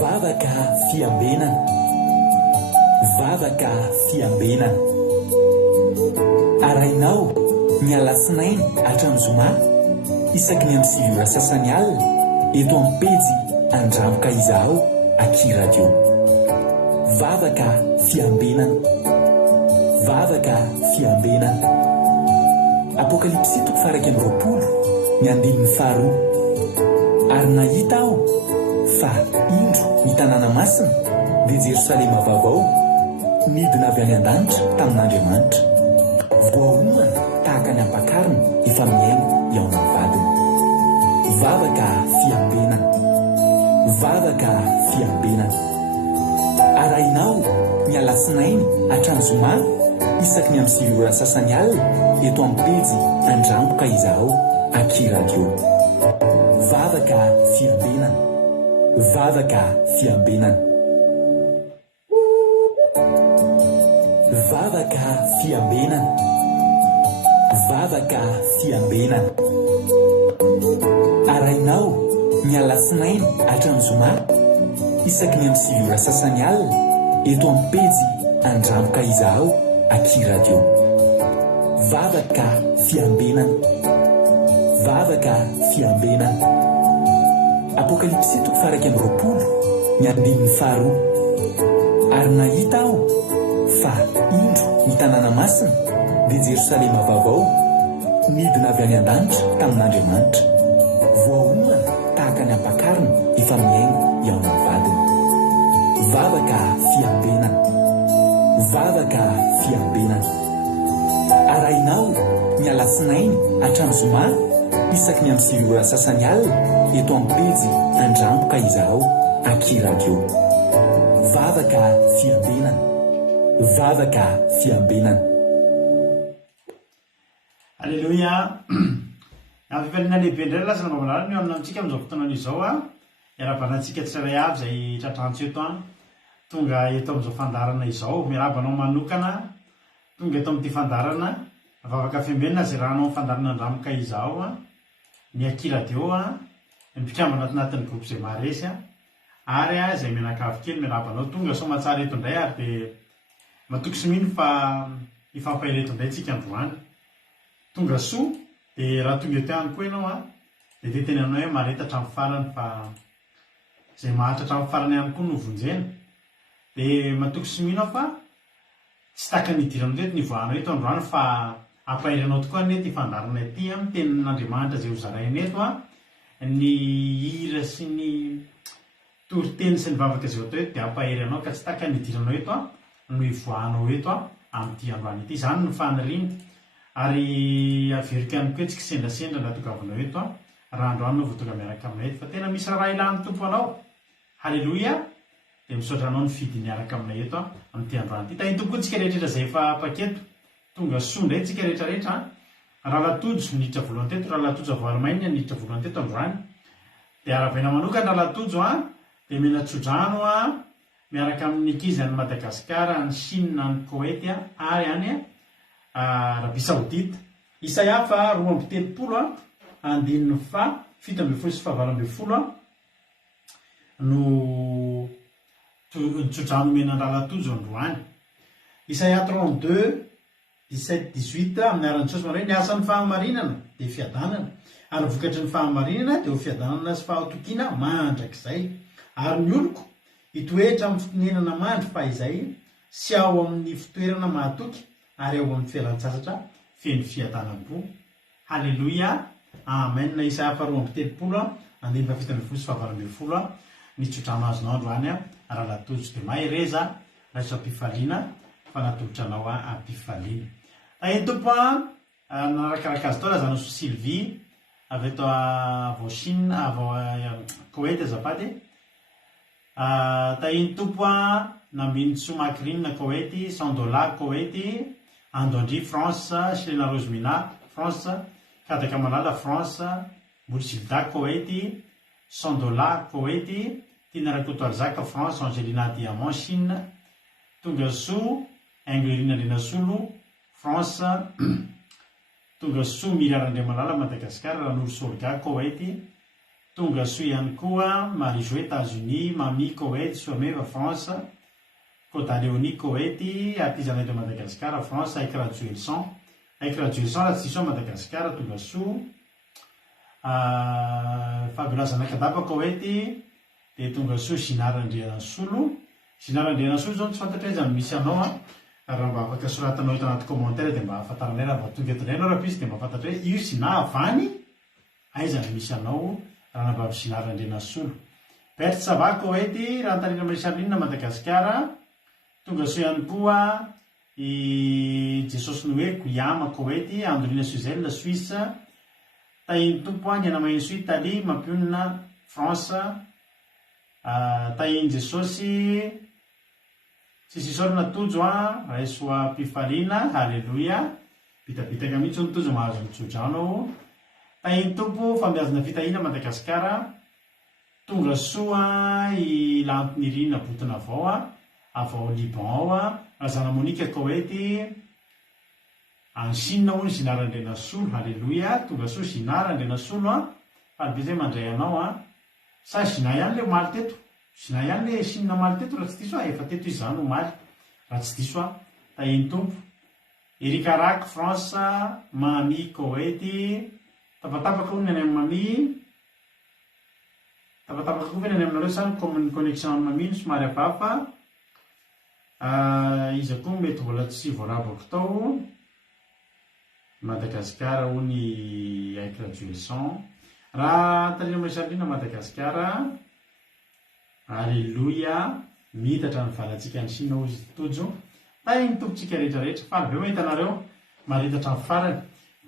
Vavaka fiambenana, vavaka fiambenana. Arainao ny alatsinainy hatramin'ny zoma isaky ny amin'ny sivy sasany alina eto amin'ny pejy Andramoka Izaho Aky Radio. Vavaka fiambenana, vavaka fiambenana. Apokalipsy 2:20 ny andinin'ny faharoa. Ary nahita aho fa indro ny tanàna masina dia Jerosalema vaovao nidina avy any an-danitra tamin'Andriamanitra, voaomana tahaka ny ampakarina efa miaingo eo amin'ny vadiny. Vavaka fiambenana, vavaka fiambenana. Arainao ny alatsinainy hatramin'ny zoma isaky ny amin'ny sivy sasany alina eto amin'ny pejy Andramoka Izaho Aky Radio. Vavaka fiambenana, vavaka fiambenana. Vavaka fiambenana, vavaka fiambenana. Arainao ny alatsinainy hatramin'ny zoma isaky ny amin'ny sivy sasany alina eto amin'ny pejy Andramoka Izaho Aky Radio. Vavaka fiambenana, vavaka fiambenana. Apokalipsy 2:20 ny andinin'ny faharoa. Ary nahita aho fa indro ny tanàna masina dia Jerosalema vaovao nidina avy any an-danitra tamin'Andriamanitra, voaomana tahaka ny ampakarina efa miaingo eo amin'ny vadiny. Vavaka fiambenana, vavaka fiambenana. Arainao ny alatsinainy hatramin'ny zoma isaky ny amin'ny sivy sasany alina eto amin'ny pejy Andramoka Izaho Aky Radio. Vavaka fiambenana, vavaka fiambenana. Alleluia. Amin'ny fifaliana lehibe indray lasana mavanarana eo amintsika amin'izao fotoana izao iarabanantsika tsirairay avy izay tratrantsy eto tonga eto amin'izao fandarana izao, miarabanao manokana tonga eto amin'ity fandarana vavaka fiambenana izay rahanao amin'ny fandarana Andramoka Izaho ny Aky Radio mipikambana anatin'ny groupe izay maharesy ary izay menakavy kely miarabanao tonga somatsara eto indray ary dia matoky sy mino fa ifampahela eto indray tsika androany tonga soa. Dia raha tonga eto ihany koa ianao dia tetenanao hoe mareta hatramin'ny farany fa izay maharitra hatramin'ny farany ihany koa no vonjena. Dia matoky sy mino fa tsy taka ny idiranao teto ny voanao eto androany fa ampahiranao tokoa nety ifandarana ity amin'ny tenin'Andriamanitra izay hozaraina eto ny hira sy ny toriteny sy ny vavaka izay atao eto dia ampahiranao ka tsy taka ny idiranao eto no ivoahanao eto amin'ity androany ity. Izany no faniriana ary averika ihany koa tsika sendrasendra natogavanao eto raha androany no voatonga miaraka aminay eto fa tena misy raha ilan'ny tompo anao. Halleluia. Dia misaotra anao ny fidy miaraka aminay eto amin'ity androany ity. Tahiny tokoa tsika rehetrarehetra izay efa paketo tonga soa indray tsika rehetrarehetra. Raha latojo niditra voalohany teto, raha latojo avoalomaina niditra voalohany teto androany. Dia arabaina manokana raha latojo dia menatsodrano miaraka amin'ny ankizy any Madagasikara, any Chine, any Koety ary any Arabia Saodita. Isaia 2:30 andininy 7:9 no tsodrano menandraha latojo androany. Isaia 32:17-18 amin'ny aran'ny Jesosy manao hoe ny asan'ny fahamarinana dia fiadanana ary vokatry ny fahamarinana dia ho fiadanana sy fahatokiana mandrakizay. Ary ny oloko hitoetra amin'ny fitonenana mandry fa izay sy ao amin'ny fitoerana mahatoky ary ao amin'ny fialan-tsasatra feno fiadanam-po. Halleluia. Amen. Isaia 2:30 andininy 7:9 ny tsodrano azonao androany raha latojo dia mahereza raisa ampifaliana fa natolotra anao ampifaliana. Tahiny tompo narakaraka azy tao razanao so Sylvie avy eto avao Chine avao Koety azafady. Tahiny tompo nambiny Somakrine Koety, Sandola Koety, Andondry France, Silena Rosemina France, Kadaka Malala France, Moursilda Koety, Sandola Koety, Tina Rakotoarzaka France, Angelina Diamant Chine, tonga soa Angelina Renasolo France, tonga soa Miriam Andriamalala Madagasikara, Ranolo Solga Koety, tonga soa ihany koa marijoe États-Unis, Mami Koweït, Soameva France, Côte Léonie Koweït, artisanat de Madagascar France, avec Radjuelson raha tsy diso Madagascar tonga soa Fabulazana Kadapa Koweït, dia tonga soa Zinara Andrianasolo. Zinara Andrianasolo zao tsy fantatra izy misy anao raha mba afaka soratanao eto anaty commentaire dia mba ahafantaranay raha mba tonga eto anay anao raha pisy dia mba afantatra hoe io Zina avany aiza no misy anao raha nambavy Zinara Andrianasolo. Berty Sava Koweït, raha Antanina Marisalinina Madagasikara, tonga soa ihany koa i Jesosy Noe Guyama Koweït, Andrina Suzel Suisse, tahiny tompo ny anamainy soa Italie, Mampionina France, tahiny Jesosy Sisisorina Tojo Raisoa Pifarina, Halleluia, bitabitaka mihitsy ny tojo mahazo mitsodrano. Tahiny tompo fambiazana fitahina Madagasikara, tonga soa i Lantinirina Botona avao Liban ao, Razana Monika Koweït, any Chine hono Zinara Andrianasolo, halleluia, tonga soa Zinara Andrianasolo falibe zay mandray anao sa Zina ihany le omaly teto, Zina ihany le Chine omaly teto raha tsy diso efa teto izy zany omaly raha tsy diso tahiny tompo. Erika Rak France, Mami Koweït, tapatapaka hono ny any amin'ny Mami, tapatapaka koa ny any aminareo sany connexion amin'ny Mami no somary hafahafa. Izy koa mety mbola tsy voaravako tao Madagasikara hony avec Radjuelson. Raha Antanina Marisalinina Madagasikara, halleluia, mitatra ny valantsika ny Chine hozy tojo. Tahiny tompontsika rehetrarehetra, faly be mahita anareo maritatra ny farany.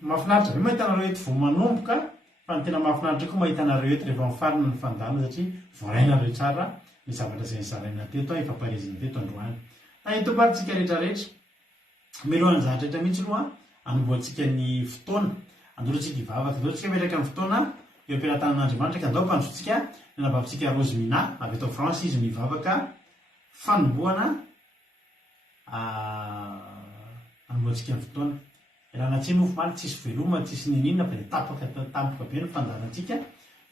Mahafinaritra be mahita anareo eto vao manomboka, fa ny tena mahafinaritra koa mahita anareo eto rehefa mifarina ny fandana satria voarainareo tsara ny zavatra izay nizaraina teto efa parezina teto androany. Tahiny tompo aritsika rehetrarehetra, milohan'ny zavatra rehetra mihitsy aloha anomboantsika ny fotoana, andoroantsika ivavaka, andoroantsika metraka ny fotoana eo am-pelatanan'Andriamanitra ka andao mpanjotsika ny nabavitsika Rosemina avy eto France izy mivavaka fanomboana anomboantsika ny fotoana. Ilana tsy mofo maly tsisy veloma tsisy ninina fa dia tampoka be ny fandarantsika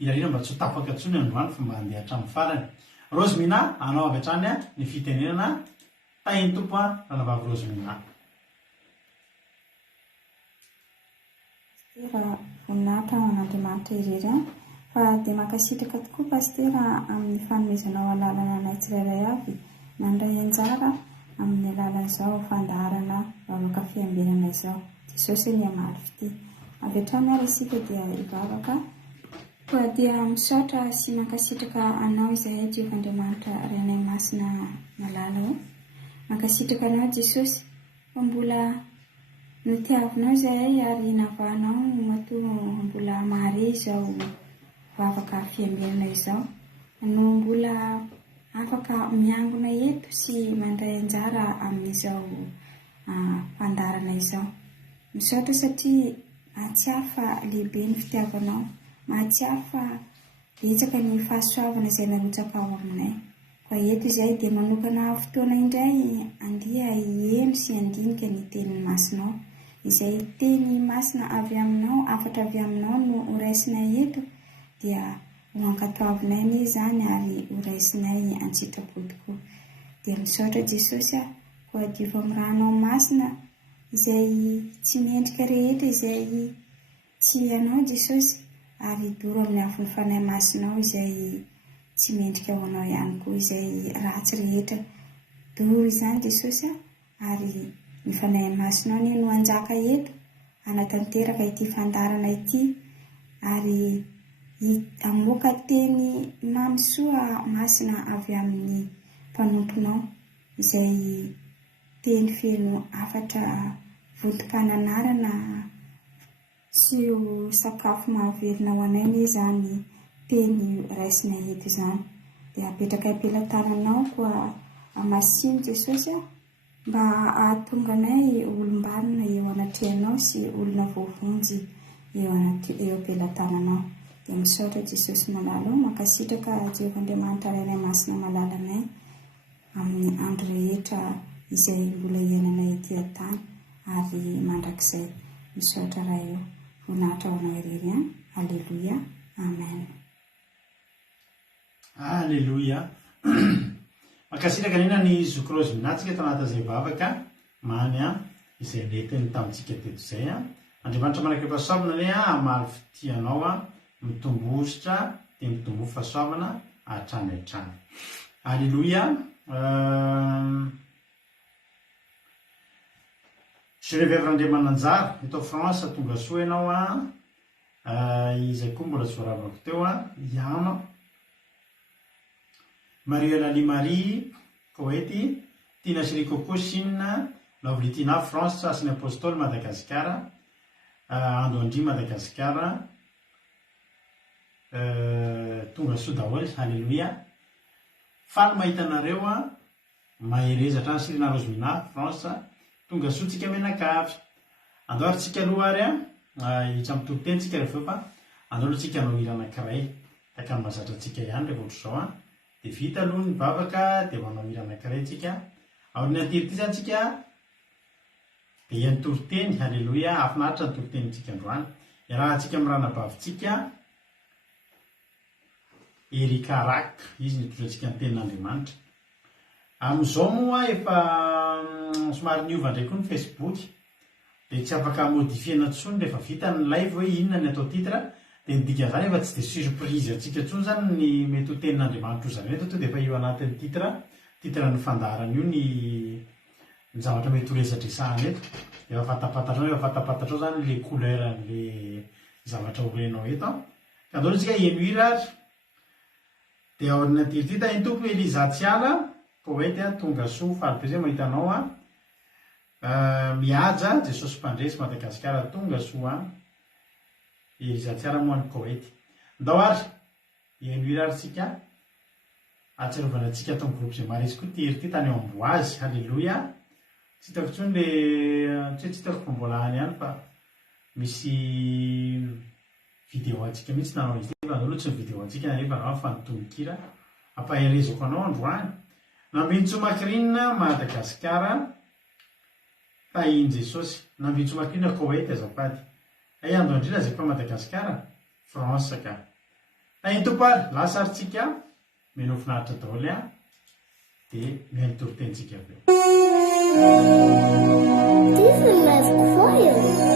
ilarina mba tsy ho tapaka tsony androany fa mba handeha hatramin'ny farany. Rosemina anao avy hatrany ny fitenenana tahiny tompo raha navavy Rosemina. Pastera voninahitra ao an'Andriamanitra irery fa dia mankasitraka tokoa pastera amin'ny fanomezanao alalana anay tsirairay avy mandray anjara amin'ny alalan'izao fandaharana vavaka fiambinana izao. Jesosy ny amaly fity avy hatrany ary isika dia ivavaka fa dia misaotra sy mankasitraka anao izahay Jehovandriamanitra Renay Masina malala ho mankasitraka anao Jesosy fa mbola nitiavinao izahay ary navahanao matoa mbola mahare izao vavaka fiambinana izao no mbola afaka miangona eto sy mandray anjara amin'izao fandarana izao. Misaotra satria mahatsiaro fa lehibe ny fitiavanao, mahatsiaro fa betsaka ny fahasoavana izay narotsaka ao aminay. Fa eto izahay dia manokana fotoana indray andia hieno sy handinika ny tenin'ny masinao. Izay teny masina avy aminao, afatra avy aminao no horaisinay eto dia ho ankatoavinay ny izany ary horaisinay antsitrapo tokoa. Dia misaotra Jesosy koadiva amin'ny ranao masina izay tsy mendrika rehetra izay tsy anao Jesosy ary doro amin'ny afon'ny fanahy masinao izay tsy mendrika ho anao ihany koa izay ratsy rehetra. Doro izany Jesosy ary ny fanahy masinao ny no anjaka eto anatanteraka ity fandarana ity ary amoaka teny mamy soa masina avy amin'ny mpanomponao izay teny feno afatra votom-pananarana sy ho sakafo mahavelona ho anay ny izany teny raisinay eto izany. Dia apetraka am-pelatananao koa amasiny Jesosy mba ahatonga anay olom-banona eo anatrehanao sy olona voavonjy eo am-pelatananao. Dia misaotra Jesosy malala mankasitraka Jehovandriamanitra Renay Masina malala anay amin'ny andro rehetra izay mbola iainanay ety an-tany ary mandrakizay. Misaotra raha eo voninahitra ho anao irery. Halleluia, amen. alleloia makasitraka nina ny zokrozy minatsika eto anatin'izay vavaka mamy a izay letiny tamintsika teto izay a andriamanitra manaka fahasoavana le a amaly fitianao a mitombositra de mitombo fahasoavana hatrany hatrany alleloia Jerevevrandemananjara eto France tonga soa ianao a izay koa mbola tsy voaravako teo a iama Maria Lali Marie Koety Tina Sirikoko Chine Lovlitina France Sasiny Apostole Madagasikara Ando Andry Madagasikara tonga soa daholo alleloia faly mahita anareo a maherezatra ny Sirina Rozmina France tonga soa tsika menakavy andoary tsika aloha ary a hitra mitoro-teny tsika rehefa fa andolo tsika anao hira anankiray taka ny mahazatra tsika ihany rehefa ohatra zao a de vita aloha ny vavaka de manao hira anankiray tsika aorin'ny antiry ty zany tsika de iany toro-teny alleloia afinaritra ny toro-teny tsika androany iarahantsika miranabavitsika Erika Rak izy nitorantsika ny tenin'Andriamanitra am'izao moa efa somary niova ndray koa ny Facebook de tsy afaka modifiena tsony rehefa vita ny live hoe inona ny atao titre de nidika zany efa tsy de surprise atsika tsony zany ny mety ho tenin'Andriamanitra zany eto to de efa io anatin'ny titre ny fandarana io ny zavatra mety ho resadresahana eto efa fantapatatrao zany le couleur le zavatra horenao eto ka andolo tsika eno hira ary de aorin'ny antiritita iny tompo Eliza Tsiala Koety a tonga soa faly be zay mahitanao a mihaja Jesosy Mpandresy Madagasikara tonga soa Eliza Tsiala moa ny Koety ndao ary eno hira ary tsika atsarovana antsika atao groupe zay maresy koa tery ty tany Amboazy alleloia tsy hitako tsony le tsy hitako fa mbola any ihany fa misy vidéo atsika mihitsy nanao izy ty fa andolo tsy ny vidéo atsika nefa anao fa nitonikira ampaherezako anao androany Nambintsomakirina Madagasikara tahiny Jesosy Nambintsomakirina Koety azafady ay ando andrina zay fa Madagasikara France ka ay topary lasa aritsika meno finaritra daholo a de mihaino toro-tenitsika aveo This is Live Choir.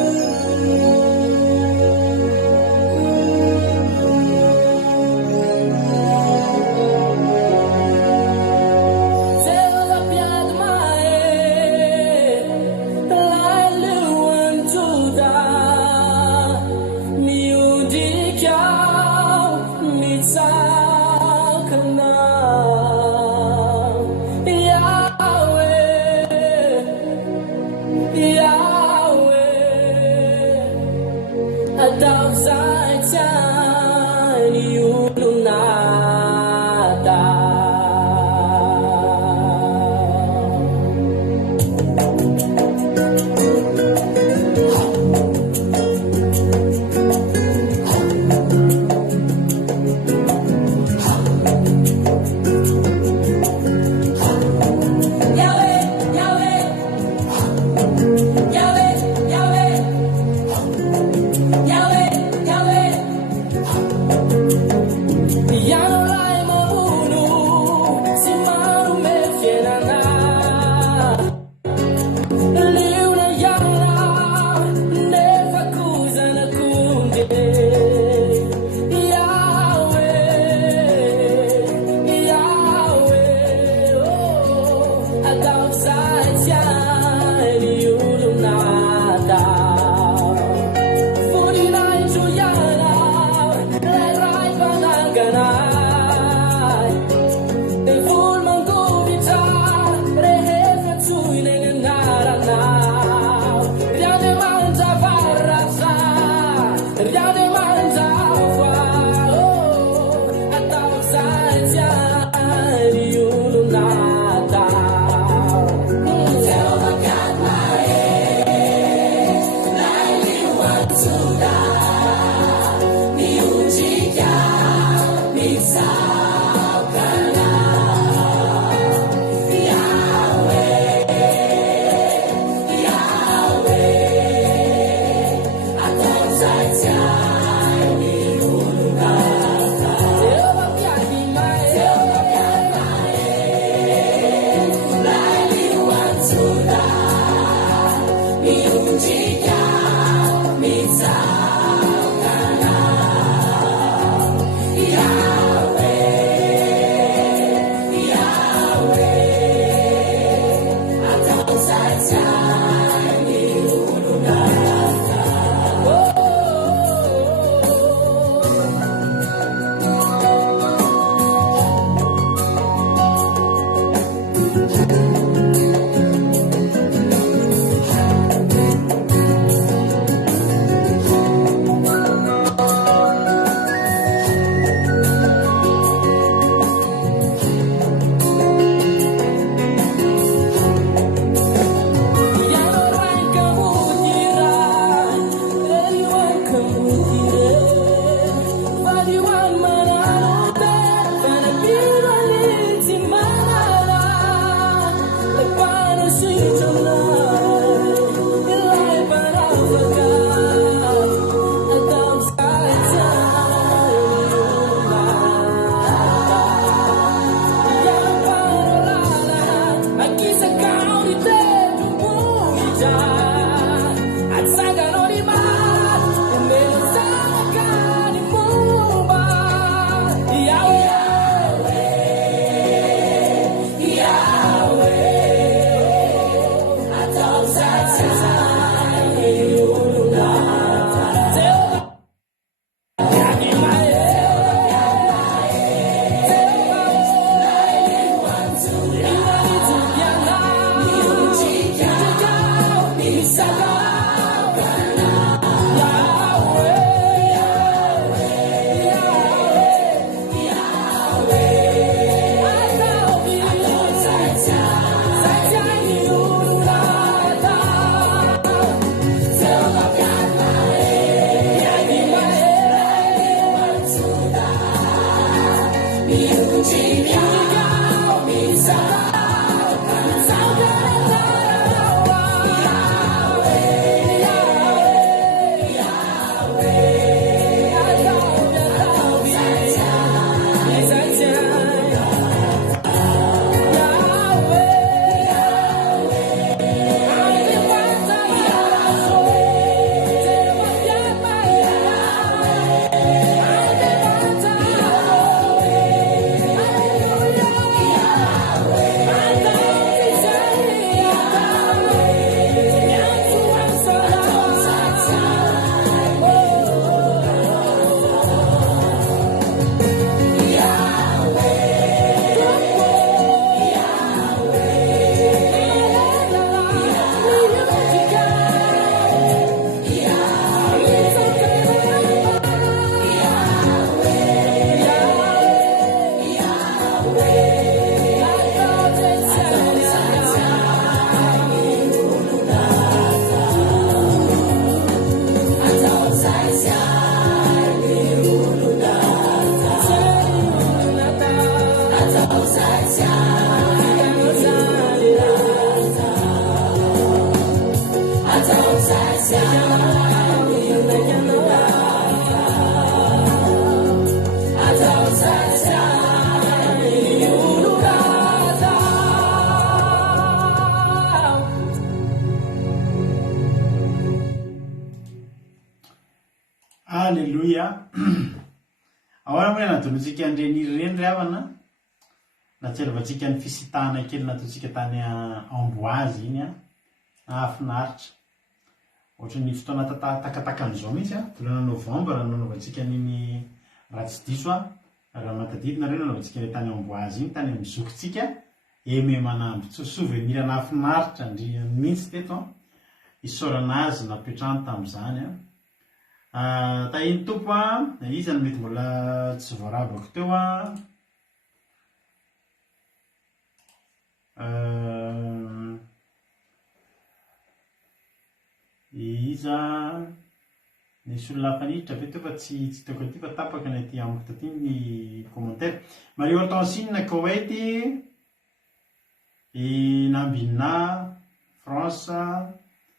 Alleluia. Ahoana moa nataontsika andreniry reny ry havana natselevantsika ny fisitahana kely nataontsika tany Amboise iny afinaritra ohatra ny fotoana takatakan'izao mihitsy volana novembre nanaovantsika niny raha tsy diso raha matadidina reny nanaovantsika le tany Amboise iny tany mizokontsika eme manamby souvenir nafinaritra mihitsy teto isaorana azy napetrahany tamin'izany tahiny tompo izy mety mbola tsy voaravako teo iza nisy olona hafaniditra ve teo fa tsy teko aty fa tapaka ny aty amiko taty ny commentaire. Mario Hortensine Koweït i Nambina France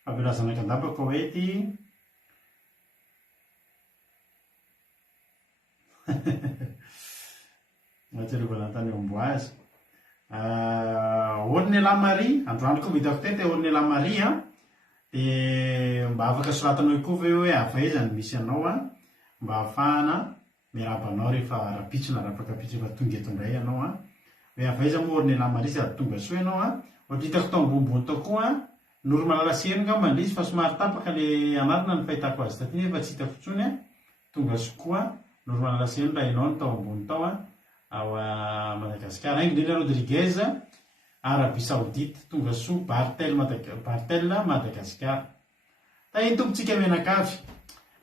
aberazana kandapa Koweït Matserovalantany Amboise Ornella Marie androandro koa vitako tety Ornella Marie dia mba afaka soratanao koa ve hoe avaizany misy anao mba ahafahana miarabanao rehefa rapitsina rapakapitsy efa tonga eto indray ianao hoe avaiza moa Ornella Marie sy ady tonga soa ianao ohatra hitako tao ambonimbony tao koa Noro Malalasery ngamba ndrizy fa somary tapaka le anarina ny fahitako azy taty nefa tsy hitako intsony tonga soa Noro Malalasery raha ianao ny tao ambony tao ao Madagasikara Ingrid Rodriguez Arabie Saoudite tonga soa Bartel Madagasikara tahiny tompontsika menakavy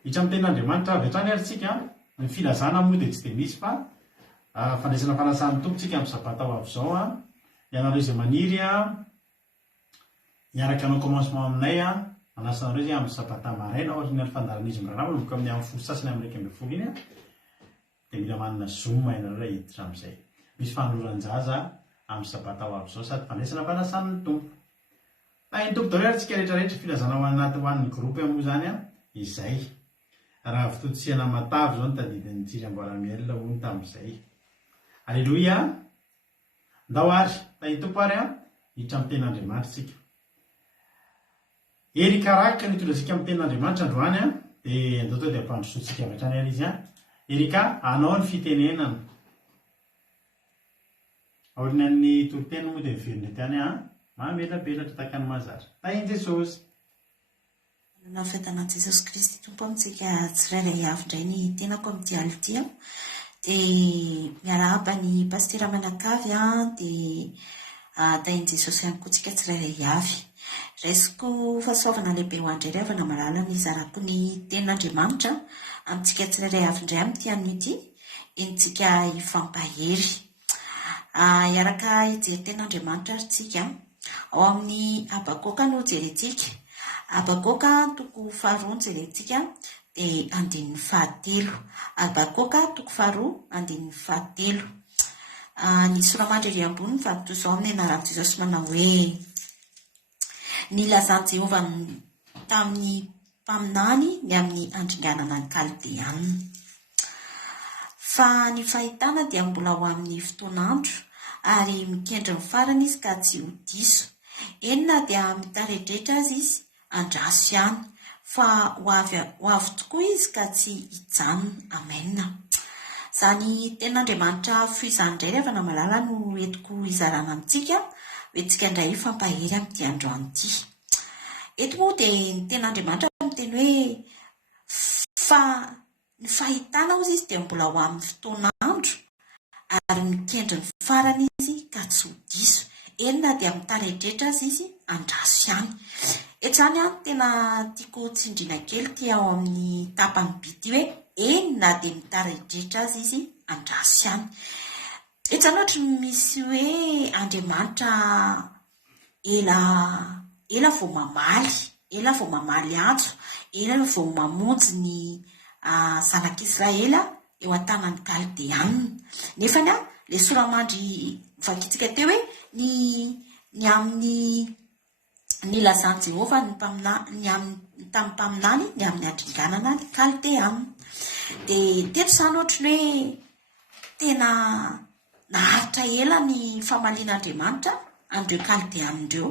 hitra amin'ny tenin'Andriamanitra avy hatrany ary tsika ny filazana moa dia tsy dia misy fa fandraisana fanasany tompontsika amin'ny sabata ho avy izao ianareo izay maniry miaraka anao commencement aminay anasanareo izy amin'ny sabata maraina ohatra ny fandaran'izy miraramo boka amin'ny amin'ny folo sasany amin'ny raika ambin'ny folo iny dia mila manana zoom ianareo raha hiditra amin'izay misy fanoloran-jaza amin'ny sabata ho avy izao sady fandraisana fanasany tompo tahiny tompo daholo ary tsika rehetrarehetra filazana ho anaty ho an'ny groupe moa zany izay raha fitotsihana matavy zao ny tadidin'ny Tsiramboaramiel hono tamin'izay. Alleluia. Ndao ary tahiny tompo ary hiditra amin'ny ten'Andriamanitra tsika. Erika Raka nitondrasika amin'ny ten'Andriamanitra androany dia andao tao dia ampandrosoantsika avy hatrany ary izy Erika anao ny fitenenana aorinan'ny toro-tena moa dia miverina tany mamelabelatra tahaka ny mahazatra tahiny Jesosy. Manao fetanan' Jesosy Kristy tompo amintsika tsirairay avy indray ny tenako amin'ity ality dia miarahaba ny pastera Manakavy dia tahiny Jesosy ihany koa tsika tsirairay avy. Raisiko fahasoavana lehibe ho andray ry havana malala ny zarako ny tenin'Andriamanitra amintsika tsirairay avy indray amin'ity anio ity enitsika hifampahery. Iaraka hijery tenin'Andriamanitra ary tsika ao amin'ny Habakoka no jerentsika. Habakoka toko faharoa no jerentsika dia andininy fahatelo. Habakoka toko faharoa andininy fahatelo. Ny soramandry ery ambony fa toy izao amin'ny anaran'i Jesosy manao hoe ny lazan'i Jehova tamin'ny mpaminany ny amin'ny andringanana ny kaldeanina. Fa ny fahitana dia mbola ho amin'ny fotoan'andro ary mikendry ny farany izy ka tsy ho diso. Enina dia mitaredretra azy izy andraso ihany, fa ho avy tokoa izy ka tsy hijanona. Amena. Izany ten'Andriamanitra fo izany indray rehefa namalala no entiko izarana amintsika hoentsika indray fampahery amin'ity androany ity. Eto moa dia ny ten'Andriamanitra miteny hoe fa ny fahitana ozy izy dia mbola ho amin'ny fotoan'andro ary mikendry ny farany izy ka tsy ho diso. Enina dia mitaredretra azy izy andraso ihany. Eto izany tena tiako tsindriana kely ty ao amin'ny tapany biti hoe enina dia mitaredretra azy izy andraso ihany. Eto izany ohatra misy hoe Andriamanitra ela vao mamaly antso, ela vao mamonjy ny zanak'Israela eo an-tanan'ny kaldeanina. Nefany ilay soramandry vakitsika teo hoe ny amin'ny ny lazan'i Jehova tamin'ny mpaminany ny amin'ny andringanana ny kaldeanina. Dia teto izany ohatra hoe tena naharitra ela ny famalian'Andriamanitra amin'ireo kaldeanina ireo.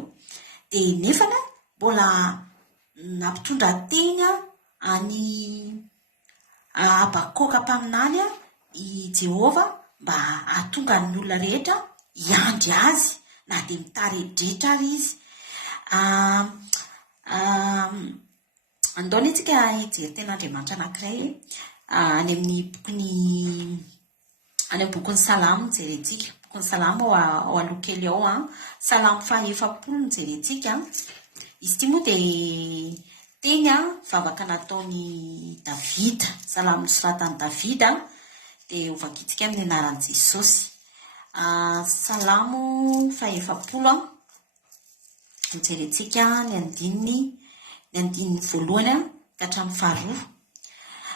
Dia nefany mbola nampitondra teny any Habakoka mpaminany i Jehova mba hahatonga ny olona rehetra hiandry azy na dia mitaredretra ary izy. Andao itsika hijery ten'Andriamanitra anankiray any amin'ny bokon'ny Salamo jerentsika. Bokon'ny Salamo ao aloha kely ao Salamo 140 jerentsika. Izy ity moa dia teny vavaka nataony Davida, Salamo nosoratan'i Davida dia hovakitsika amin'ny anaran'i Jesosy. Salamo 140 jerentsika ny andininy voalohany ka hatramin'ny faharoa.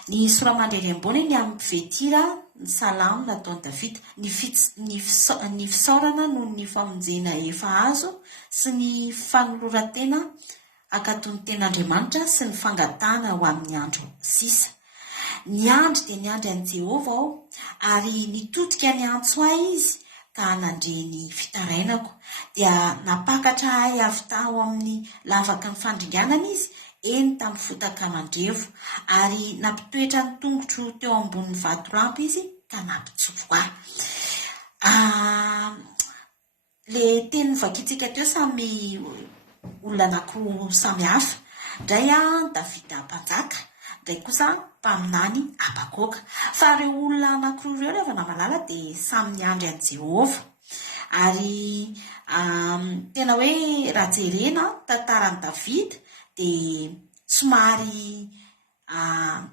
Ny soramandry ery ambony ny amin'ny mpivetira ny salamo nataon'i Davida, ny fisaorana noho ny famonjena efa azo sy ny fanoloran-tena akatony ten'Andriamanitra sy ny fangatana ho amin'ny andro sisa. Ny andro dia ny andro an'i Jehova ao ary nitodika ny antso ahy izy ka nandre ny fitarainako. Dia napakatra ahy avy tao amin'ny lavaka ny fandringanana izy eny tamin'ny fotaka mandrevo ary nampitoetra ny tongotro teo ambonin'ny vatolampy izy ka nampitsopo ahy. Le teny vakitsika teo samy olona anankiroa samy hafa. Indray Davida mpanjaka, indray kosa mpaminany Habakoka. Fa ireo olona anankiroa ireo rehefa namalala dia samy niandry an'i Jehova. Ary tena hoe raha jerena tantaran'i Davida dia somary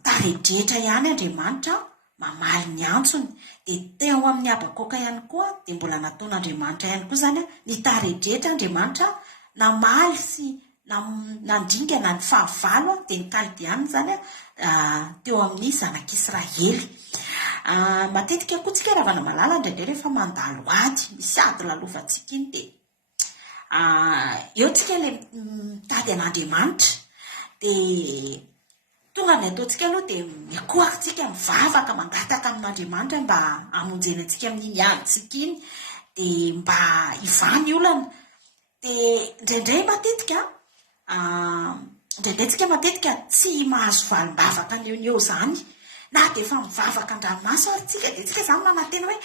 taredretra ihany Andriamanitra mamaly ny antsony. Dia teo amin'ny Habakoka ihany koa dia mbola nataon'Andriamanitra ihany koa izany nitaredretra Andriamanitra namaly sy nandringana ny fahavalo dia ny kaldeanina izany teo amin'ny zanak'Israely. Matetika koa tsika raha namalala indraindray rehefa mandalo ady misy ady lalovantsika iny dia eo tsika ilay mitady an'Andriamanitra dia tonga ny ataontsika aloha dia mikoakintsika mivavaka mangataka amin'Andriamanitra mba hamonjena antsika amin'iny androntsika iny dia mba hivany olana. Dia indraindray tsika matetika tsy mahazo valim-bavaka eo izany na dia efa mivavaka an-dranomasina tsika dia tsika izany manantena hoe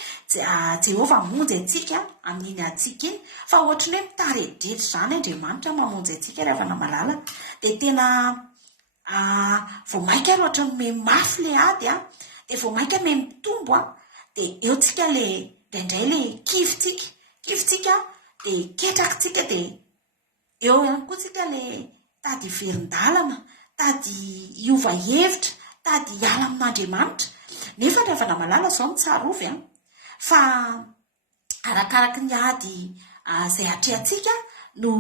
Jehova mamonjy antsika amin'iny antsika iny. Fa ohatra ny hoe mitaredretra izany Andriamanitra mamonjy antsika rehefa namalala dia tena vao mainka ary ohatra ny mafy le ady dia vao mainka mitombo dia eo tsika le indraindray le kivitsika dia ketrakintsika dia eo ihany koa tsika le tady verin-dalana, tady hiova hevitra, tady hiala amin'Andriamanitra. Nefa rehefa namalala izao ny tsarovy fa arakaraky ny ady izay hatrehantsika no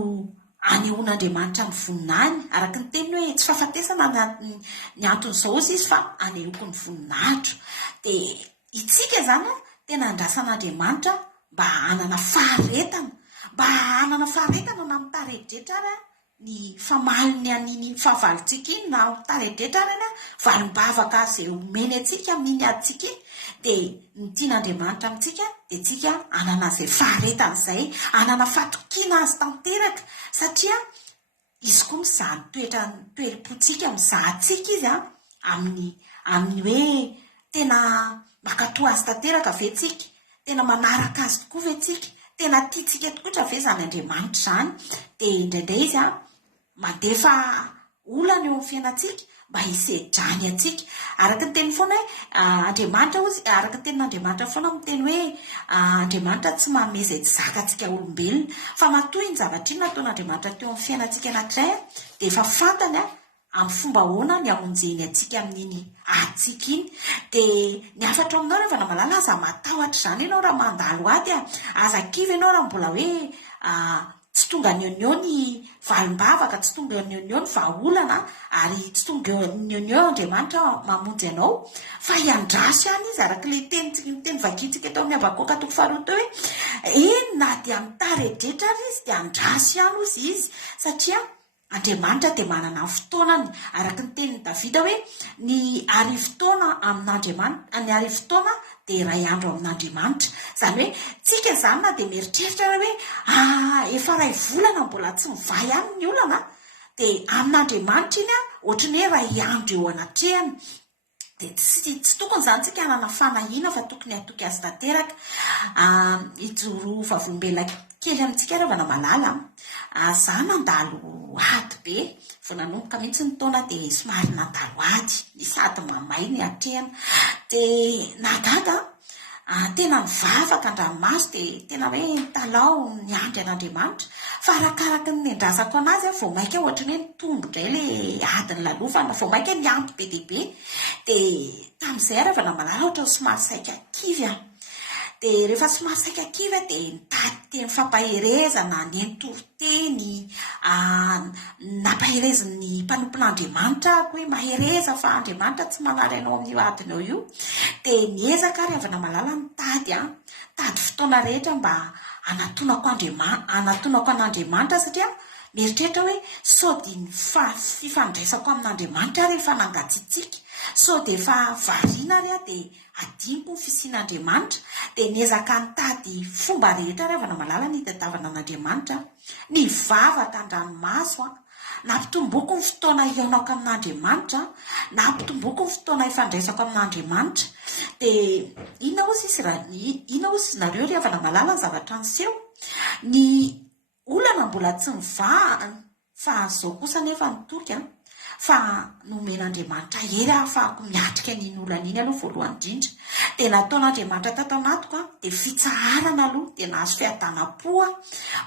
anehoan'Andriamanitra ny voninahiny. Araka ny teniny hoe tsy fahafatesana ny anton'izao izy fa anehoako ny voninahitro. Dia itsika izany tena andrasan'andriamanitra mba hanana faharetana na mitaredretra ary ny famaliny an'iny fahavalontsika iny na mitaredretra ary any valimbavaka zay omeny atsika amin'iny adytsika iny dia ny tian'andriamanitra amintsika dia tsika hanana zay faharetana izay, hanana fatokiana azy tanteraka satria izy koa mizaha toerim-potsika mizahantsika izy amin'ny hoe tena makatoa azy tanteraka ve tsika, tena manaraka azy tokoa ve tsika, tena tiatsika tokoatra ve zany Andriamanitra zany. Dia indraindray izy mandefa olana eo amin'ny fiainantsika mba hisedrany atsika araka ny teny foana hoe Andriamanitra ozy, araka ny tenin'Andriamanitra foana miteny hoe Andriamanitra tsy mamezay tsy zakantsika olombelona fa matoa iny zavatra iny nataon'Andriamanitra teo amin'ny fiainantsika anankiray dia efa fantany amin'ny fomba ahoana ny amonjeny atsika amin'iny adytsika iny. Dia ny afatra aminao rehefa na malala aza matahotra izany ianao raha mandalo ady aza kivy ianao raha mbola hoe tsy tonga nionieo ny valimbavaka, tsy tonga nionieo ny vahaolana ary tsy tonga nionieo Andriamanitra mamonjy anao fa hiandrasy any izy araka ilay teny vakintsika tao amin'ny Abakoka 2:2 hoe na dia mitaredretra ary izy dia andrasy any ozy izy satria Andriamanitra dia manana fotoanany araka ny tenin'i Davida hoe ny arivo-taona amin'Andriamanitra, ny arivo-taona dia iray andro amin'Andriamanitra. Izany hoe tsika izany na dia mieritreritra hoe efa iray volana mbola tsy mivay ihany ny olana dia amin'Andriamanitra iny ohatrany hoe iray andro eo anatrehany. Dia tsy tokony izany tsika hanana fanahiana fa tokony hatoky azy tanteraka. Ijoro vavombela kely amintsika rehefa na malala za nandalo ady be vao nanomboka mihitsy ny taona dia somary nandalo ady ny sady mamay ny atrehana dia nagaga tena nivavaka andranomasy dia tena hoe talao ny andry an'Andriamanitra fa arakaraka ny andrasako anazy vao maika ohatrany hoe nitombo indray ilay adiny lalofana vao maika ny ampy be dia be dia tamin'izay rehefa na malala ohatran'ny somary saika kivy dia rehefa somary saika kivy dia nitady teny fampaherezana ny entoroteny nampaherezan'ny mpanompon'Andriamanitra ako hoe mahereza fa Andriamanitra tsy manary anao amin'io adiny ao io dia niezaka ary avy na malala nitady fotoana rehetra mba anatonako an'Andriamanitra satria mieritreritra hoe sao dia ny fifandraisako amin'Andriamanitra rehefa nangatsitsika sao dia efa variana ary dia adiniko ny fisian'Andriamanitra dia niezaka nitady fomba rehetra rehefa na malala ny tadiavana an'Andriamanitra nivavaka an-dranomaso nampitomboako ny fotoana iaonako amin'Andriamanitra nampitomboako ny fotoana ifandraisako amin'Andriamanitra dia inona ozy izy nareo rehefa na malala ny zavatra niseho ny olana mbola tsy mivaha fa zao kosa nefa nitoky fa nomen'Andriamanitra hery ahafahako miatrika n'iny olana iny aloha voalohany indrindra dia nataon'Andriamanitra tato anatiko dia fitsaharana aloha dia nahazo fiadanam-po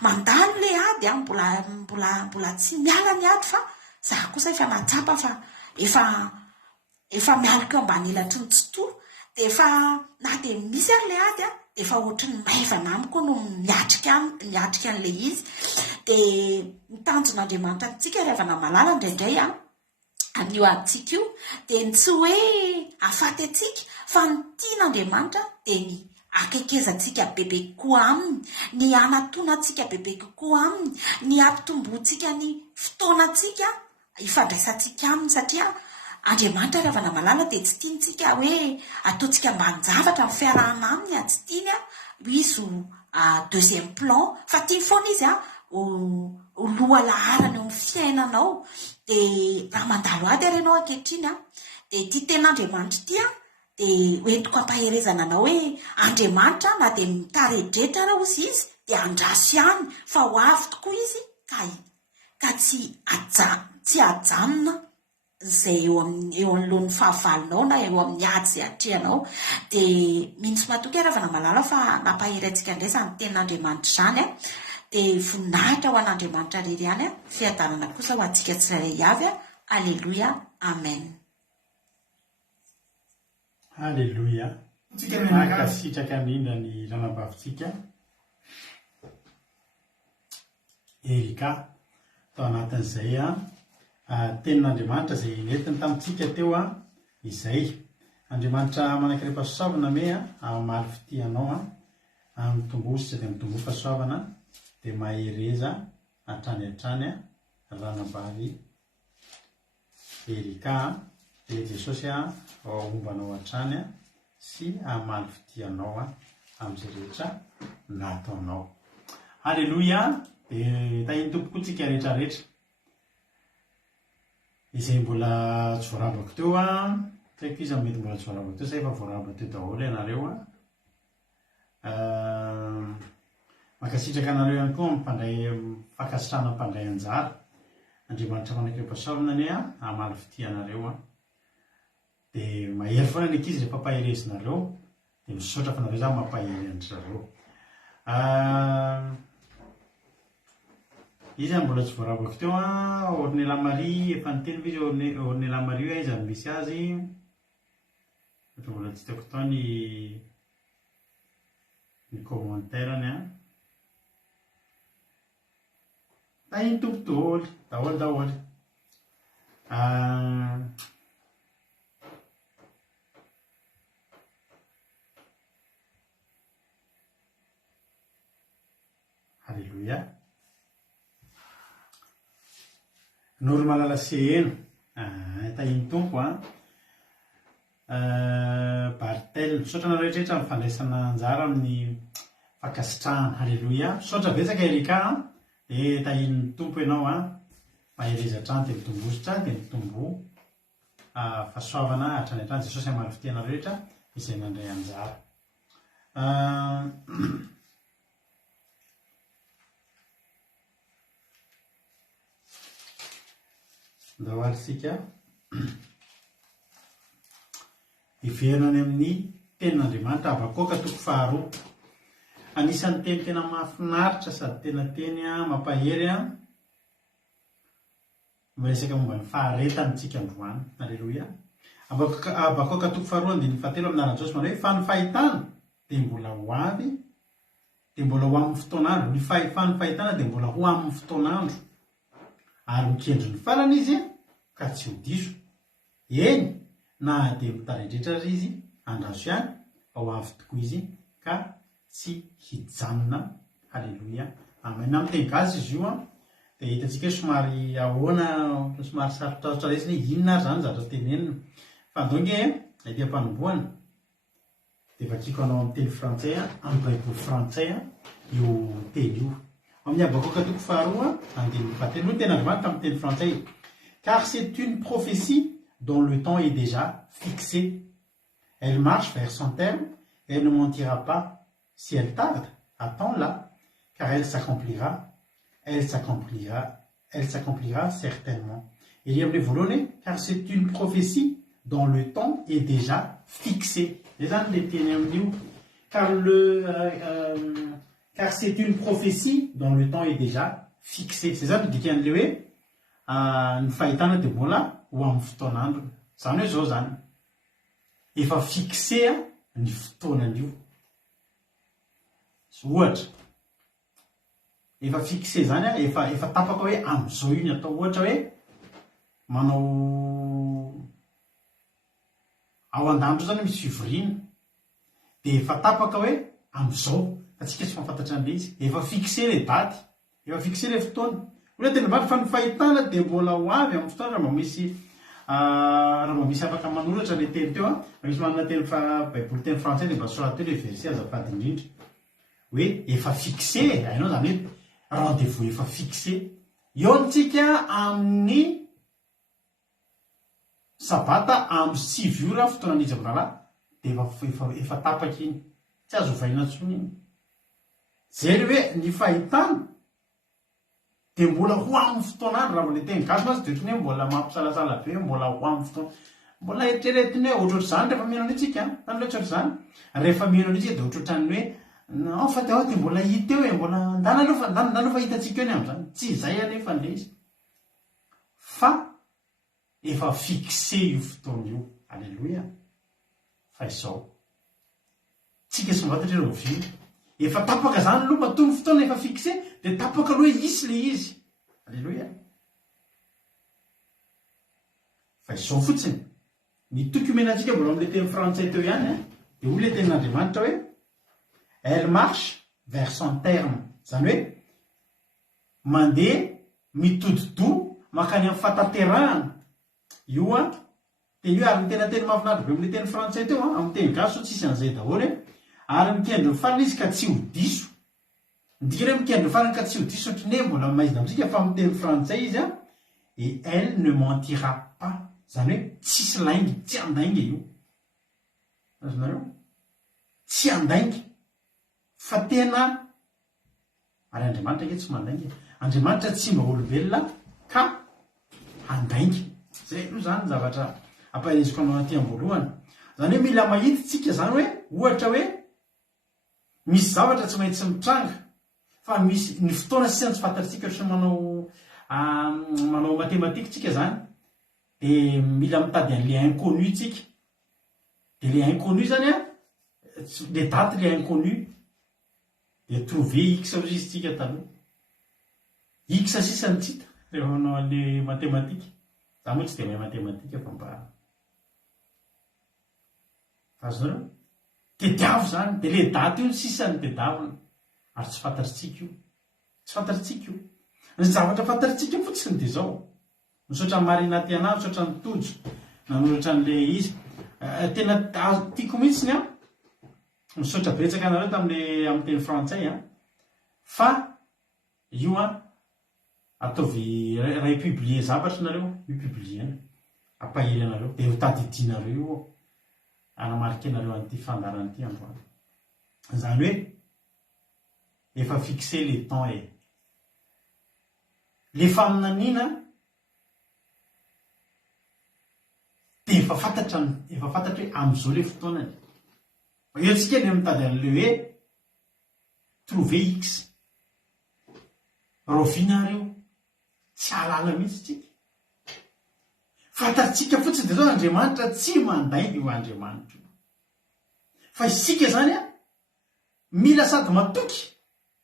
mandalo ilay ady mbola tsy miala ny ady fa za kosa efa natsapa fa efa mialaka eo ambany elatry ny tsotoa dia efa na dia misy ary ilay ady dia efa ohatry ny maivana amiko no miatrika an'ilay izy dia mitanjon'Andriamanitra antsika rehefa na malala indraindray amin'io aditsika io dia tsy hoe afaty atsika fa ny tian'Andriamanitra dia ny akekezantsika bebe kokoa aminy, ny anatoanantsika bebe kokoa aminy, ny ampitomboantsika ny fotoanantsika ifandraisantsika aminy satria Andriamanitra rehefa na malala dia tsy tiantsika hoe ataontsika mbanjavatra amin'ny fiarahana aminy tsy tiany izy deuxième plan fa tiany foana izy ho loha laharana eo amin'ny fiainanao dia raha mandalo ady ary ianao ankehitriny dia tia ten'Andriamanitra tia dia hoentiko ampaherezana anao hoe Andriamanitra na dia mitaredretra raha ozy izy dia andrasy ihany fa ho avy tokoa izy ka tsy ajanona izay eo anoloan'ny fahavalonao na eo amin'ny ady izay atrehanao dia mintsy matoky rehefa na malala fa nampahery antsika indray izany tenin'Andriamanitra izany dia voninahitra ho an'Andriamanitra rery ihany fiadanana kosa ho antsika tsirairay avy Alleluia, Amen. Alleluia. Mankasitraka indrindra ny ranambavitsika Erika tao anatin'izay tenin'Andriamanitra izay nentiny tamintsika teo izay andriamanitra manankirepasoavana me amaly fitianao amin'ny tombosy dia mitombo fahasoavana dia mahereza atrany ranabavy erika dia jesosy ombanao atrany sy amaly fitianao amin'izay rehetra nataonao. Alleloia. Dia tahiny tompoko tsika rehetrarehetra izay mbola tsy voarabako teo saiko izy mety mbola tsy voarabako teo, sa efa voarabako teo daholo ianareo mankasitraka anareo ihany koa mimpandray fakasitrahana mpandray anjara. Andriamanitra manankirepasoavana ane amaly fitianareo dia mahery foana ny ankizy rehefa paherezinareo dia misaotra fa nareo zany mampahery andrareo. Izy mbola tsy voarabako teo Ornella Marie efa niteny izy Ornella Marie izy misy azy efa mbola tsy teko tao ny commentaireny tahiny tompo daholo Alléluia. Nory malala seheno tahiny tompo Bartel misaotra na rehetrarehetra mifandraisana anjara amin'ny fakasitrahana. Halleluia. Misaotra betsaka Erika dia tahiny tompo ianao mahereza hatrany dia mitombositra dia mitombo fahasoavana hatrany hatrany. Jesosy amaly fitianareo rehetra izay mandray anjara. Ndahoalisika iverina any amin'ny tenin'Andriamanitra Habakoka 2:2. Anisan'ny teny tena mahafinaritra sady tena teny mampahery miresaka momba ny faharetantsika androany. Alleluia. Habakoka 2:2 amin'ny anaran'i Jesosy manao hoe fa ny fahitana dia mbola ho avy dia mbola ho amin'ny fotoan'andro. Ny fahitana dia mbola ho amin'ny fotoan'andro ary mikendry ny farany izy ka tsy ho diso. Eny na dia mitareidretra ary izy andraso ihany ao avy tokoa izy ka tsy hijanona. Halleluia. Amen. Amin'ny teny gasy izy io dia hitantsika somary ahoana somary sarotrarotra resiny inona ary zany zavatra tenenina fa ndonge ety am-panombohana dia vakiko anao amin'ny teny frantsay amin'ny baiboly frantsay io teny io amin'ny Habakoka 2:2 andininy fahatelo no tena andriamanitra amin'ny teny frantsay. Car c'est une prophétie dont le temps est déjà fixé. Elle marche vers son terme et elle ne mentira pas. Si elle tarde, attends-la, car elle s'accomplira certainement. Il y a volonté, car c'est une prophétie dont le temps est déjà fixé. Les gens car c'est une prophétie dont le temps est déjà fixé. C'est ça qui dit que ny fahitana dia mbola ho amin'ny fotoan'andro. Zany hoe zao zany efa fixe ny fotoanan'io. Ohatra efa fixe zany efa tapaka hoe amin'izao io ny atao. Ohatra hoe manao ao an-dandro zany misy fivoriana dia efa tapaka hoe amin'izao. Atsika tsy mahafantatra an'ilay izy. Efa fixe le daty, efa fixe le fotoana. Hoe tena mivady fa ny fahitana dia mbola ho avy amin'ny fotoana raha mba misy afaka manoratra le teny teo misy manana teny baiboly teny frantsay dia mba soratra teo le verset azafady indrindra hoe efa fixe. Hainao zany hoe rendez-vous efa fixe. Eo antsika amin'ny sabata amin'ny 6 ora fotoanan'izy amin'ny rahalahy dia efa tapaka iny. Tsy azo ovaina intsony iny. Zay hoe ny fahitana dia mbola ho amin'ny fotoan'andro raha mbola teny gasy mazy dia ohatrany hoe mbola mampisalasala be mbola ho amin'ny fotoana. Mbola eritreretiny hoe ohatrohatr'izany rehefa mihaino antsika zany ohatrohatr'izany rehefa mihaino antsika dia ohatrohatrany hoe fa dia mbola hita eo mbola ndana fa hitantsika eo ny amin'izany. Tsy izay anefa le izy fa efa fixe io fotoana io. Alleluia. Fa izao tsika sy mivantatra ireo vy efa tapaka zany aloha matoa ny fotoana efa fixe dia tapaka aloha hisy le izy. Alleluia. Fa izao fotsiny ny toky omenantsika mbola am'le teny frantsay teo ihany a de ho le tenin'andriamanitra hoe elle marche vers son terme, zany hoe mandeha mitodido makany amin'ny fataterahana io a de io ary ny tena teny mahafinaritra be am'le teny frantsay teo a amin'ny teny gasy so tsisy an'izay daholo ary mikendry ny farany izy ka tsy ho diso ndikana hoe mikendry ny farany ka tsy ho diso ohatrany hoe mbola maizina amitsika fa amin'ny teny frantsay izy a et elle ne mentira pas, zany hoe tsisy laingy tsy andainga io azonareo tsy andainga fa tena ary andriamanitra ke tsy mandainga andriamanitra tsy mba olombelona ka andainga zay io zany zavatra ampahaiziko anao aty am-voalohany zany hoe mila mahity tsika zany hoe ohatra hoe misy zavatra tsy maintsy mitranga fa misy ny fotoana sisany tsy fantatritsika ohatrany manao matematika tsika zany de mila mitady an'le inconnu tsika de le inconnu zany a le daty le inconnu de trouver x ao izy tsika taloha x sisany tsy hita rehefa manao an'le matematika za moa tsy de mahay matematika fa mba azonareo tediavo zany de le daty io sisany tediavona ary tsy fantatritsika io tsy fantatritsika io ny zavatra fantatritsika io fotsiny de zao misaotra ny marina ty anazy misaotra ny tojo nanoratra n'le izy tena tiako mihitsiny a misaotra betsaka anareo tam'le amin'ny teny frantsay a fa io a ataovy ray publier zavatra nareo io publiena ampahery anareo de ho tadidinareo io anamarika anareo an'ity fandarana ity androany zany hoe efa fixé le temps le faminanina de efa fantatra hoe am'izao le fotoanany eo tsika ny mitady an'le hoe trouver x rovinareo tsy alala mihitsy tsika fantatritsika fotsiny de zao andriamanitra tsy mandainga io andriamanitra fa isika zany a mila sady matoky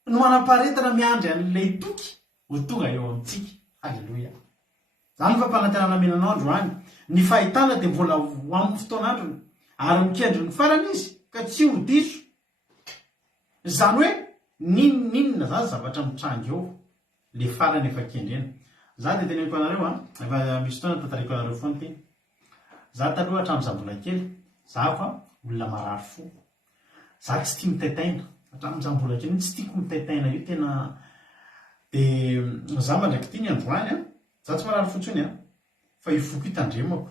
no manam-paharetana miandry an'ilay toky ho tonga eo amintsika halleloia zany fampanantenana menanao androany ny fahitana de mbola ho amin'ny fotoan'androny ary mikendry ny farany izy ka tsy ho diso zany hoe ninona zany zavatra mitranga eo le farany efa kendrena za de teneko anareo a efa misy fotoana tantariko anareo foana teny za taloha hatramin'za mbola kely za fa olona marary fo za tsy tia mitaitaina hatramin'za mbola kely tsy tiako mitaitaina io tena de za mandraiky ty ny androany a za tsy marary fotsiny a fa ifoko hitandremako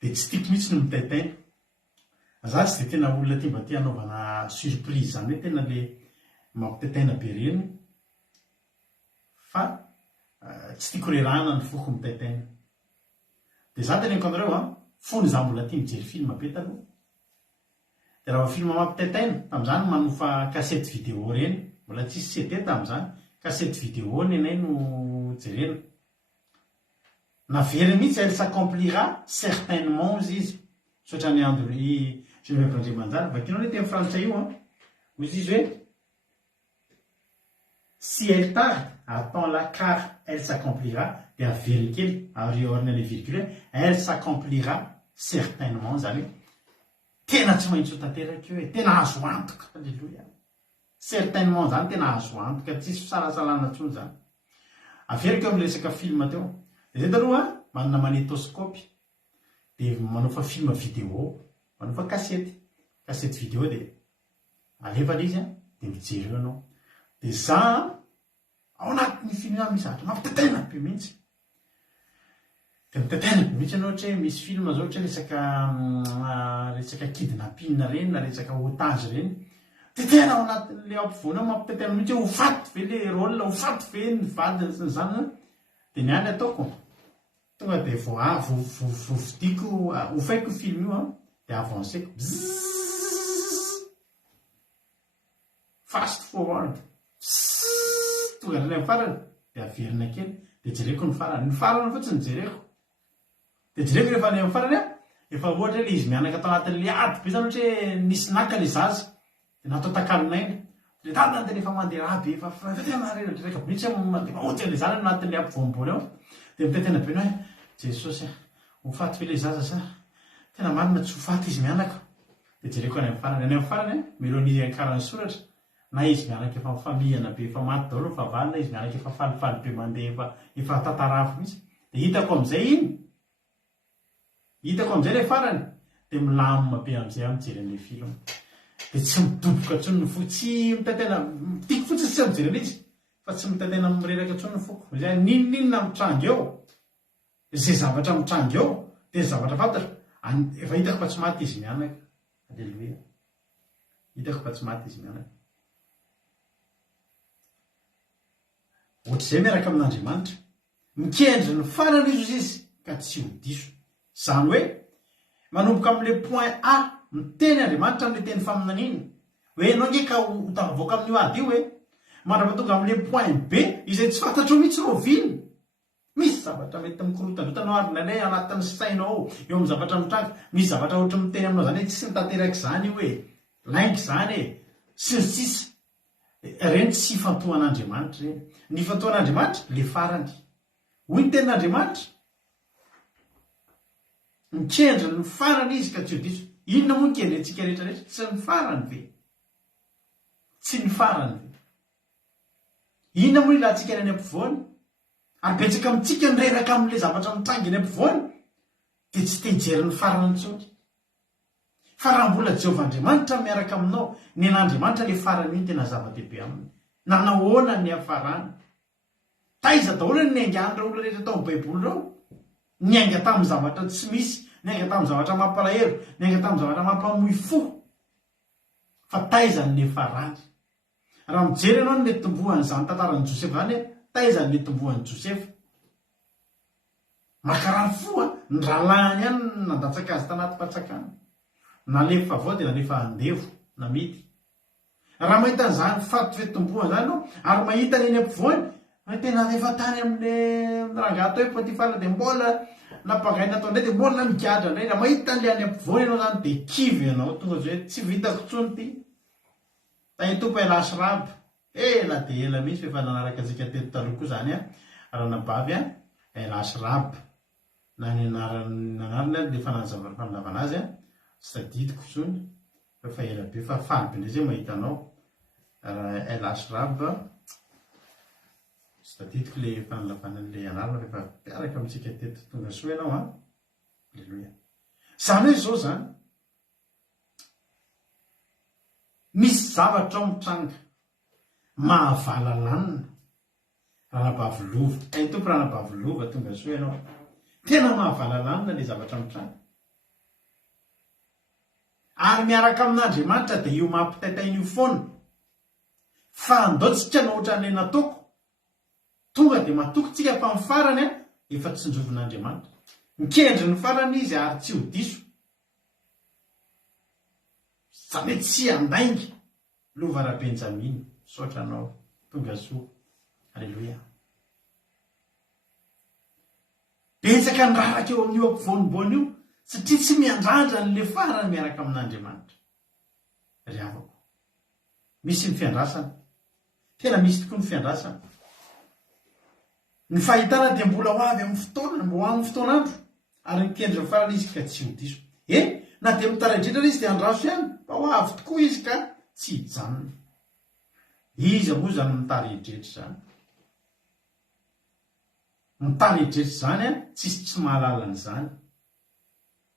de tsy tiako mihitsy no mitaitaina za tsy de tena olona ty mba ty anaovana surprise zany hoe tena le mampitaitaina be reny fa tsy tiako rerahana ny foko mitaitaina de za teneko anareo a fony za mbola ty mijery film be taloha de raha film mampitaitaina tam'izany manofa cassette vidéo reny mbola tsisy CD tam'izany cassette vidéo nenay no jerena navery mihitsy elle s'accomplira certainement izy sotra ny andro Andriamanjara vakinao hoe teny frantsay io a izy hoe si elle tarde attends-la car elle s'accomplira de avery kely aoriorina le virgule elle s'accomplira certainement zany hoe tena tsy maintsy ho tanteraka io hoe tena azo antoka alleloia certainement zany tena azo antoka tsisy fisalasalana ntsony zany averiko amin'ny resaka film teo de zay taloha manana magnétoscope de manofa film vidéo manofa cassette vidéo de alevana izy a de mijery eo anao de za ao anatin'ny film any misahatra mampitaitaina be mihitsy de mitataina be mihitsy anao ohatra hoe misy film zao ohatra resaka kidnapping reny na resaka otage reny de tena ao anatin'le ampovoana mampitaitaina mihitsy hoe ho faty ve le rôle ho faty ve ny vadiny sy ny zanany de niany ataoko tonga de vovidiko hofaiko film io a de avanceko fast forward tonga reny amin'ny farany de averina kely de jereko ny farany fotsiny jereko de jereko rehefa ny amin'ny farany a efa ohatra le izy mianaka atao anatin'le ady be zany ohatra hoe nisy naka le zaza de natao takalonaina le tanana de rehefa mandeha be efa tena reraka mihitsy mandeha mahoty le zany anatin'le ampovoambony ao de mitaitaina be anao Jesosy ho faty ve le zaza sa tena marina tsy ho faty izy mianaka de jereko any amin'ny farany any amin'ny farany meloni ankarany soratra na izy mianaka efa mifamihana be efa maty daholo ny fahavalo na izy mianaka efa falifaly be mandeha efa tantarafo mihitsy de hitako am'izay ilay farany de milamina be am'izay mijery an'le film de tsy midoboka ntsony ny fo tsy mitatena tiako fotsiny tsy mijery izy fa tsy mitatena mireraka ntsony ny foko zay ninninona mitrango eo zay zavatra mitrango eo de zavatra fantatra efa hitako fa tsy maty izy mianaka aleloia hitako fa tsy maty izy mianaka ohatr'izay miaraka amin'Andriamanitra mikendry ny farany izy ka tsy ho diso zany hoe manomboka amin'le point A miteny Andriamanitra amin'le teny faminaniana hoe ianao nge ka ho tafavoaka amin'io ady io hoe mandrapatonga amin'le point B izay tsy fantatro mihitsy roviny misy zavatra mety mikorotandrotanao arinalay anatin'ny sainao eo amin'ny zavatra mitranga misy zavatra ohatra miteny aminao zany hoe tsy mitateraka zany hoe laingy zany sy ny sisa reny tsy fantohan'Andriamanitra reny ny fantohan'Andriamanitra le farany hoy ny tenin'Andriamanitra mikendry ny farany izy ka tsy ho diso inona moa nikendry antsika rehetrarehetra tsy ny farany ve tsy ny farany ve inona moa ilantsika any ampovoany ary betsaka amintsika nireraka amin'le zavatra mitrangy any ampovoany de tsy tejery ny farany intsony fa raha mbola Jehovah'Andriamanitra miaraka aminao ny an'Andriamanitra le farany iny tena zava-dehibe aminy nanahoana ny hafarany taiza daholo ny aingany reo olona rehetra tao amin'ny baiboly reo niainga tamin'ny zavatra tsy misy niainga tamin'ny zavatra mampalahelo niainga tamin'ny zavatra mampamoy fo fa taizany ny hafarany raha mijery ianao ny netombohan'izany tantaran'i Josefa zany taizany netombohan'i Josefa makarany foa ny ralahany ihany nandatsaka azy tanaty fatsakana nalefa avao de nalefa andevo na mity raha mahita an'izany fato-fetombohany zany no ary mahita ny eny ampovoany tena rehefa tany amin'le rangato hoe Potifara de mbola napagaina atao ndray de mbola migadra ndray raha mahita an'le any ampovoany ianao zany de kivy ianao tonga zay tsy vitako tsony ty tany tompo elasy rabo ela de ela misy efa nanaraka antsika teto taloha koa zany ranabavy elasy rabo na ny nanarina le fanazavana azy tsy tadidiko tsony fa ela be fa faly be ndray zay mahita anao elasy rabo tsy tadidiko le fanalavanan'le anarana rehefa mpiaraka amintsika teto tonga soa ianao aleloia zany hoe zao zany misy zavatra ao mitranga mahavalananina ranabavilova tompo ranabavilova tonga soa ianao tena mahavalananina le zavatra mitranga ary miaraka amin'Andriamanitra de io mampitaitain'io foana fa andaotsika na ohatran'le nataoko tonga de matokotsika fa ny farany efa tsinjovin'Andriamanitra mikendry ny farany izy ary tsy ho diso zany hoe tsy andaingy lova ra-Benjaminy saotranao tonga soa aleloia betsaka ny raraka eo amin'io ampovoanimbony io satria tsy miandrandra n'le farany miaraka amin'Andriamanitra ry avako misy ny fiandrasana tena misy tokoa ny fiandrasana ny fahitana de mbola ho avy amin'ny fotoana mbo amin'ny fotoanandro ary mikendry ny farany izy ka tsy ho diso na de mitaraidritra izy de andraso ihany fa ho avy tokoa izy ka tsy hijanona iza moa zany mitareidretry zany mitareidretry zany tsisy tsy mahalalan'izany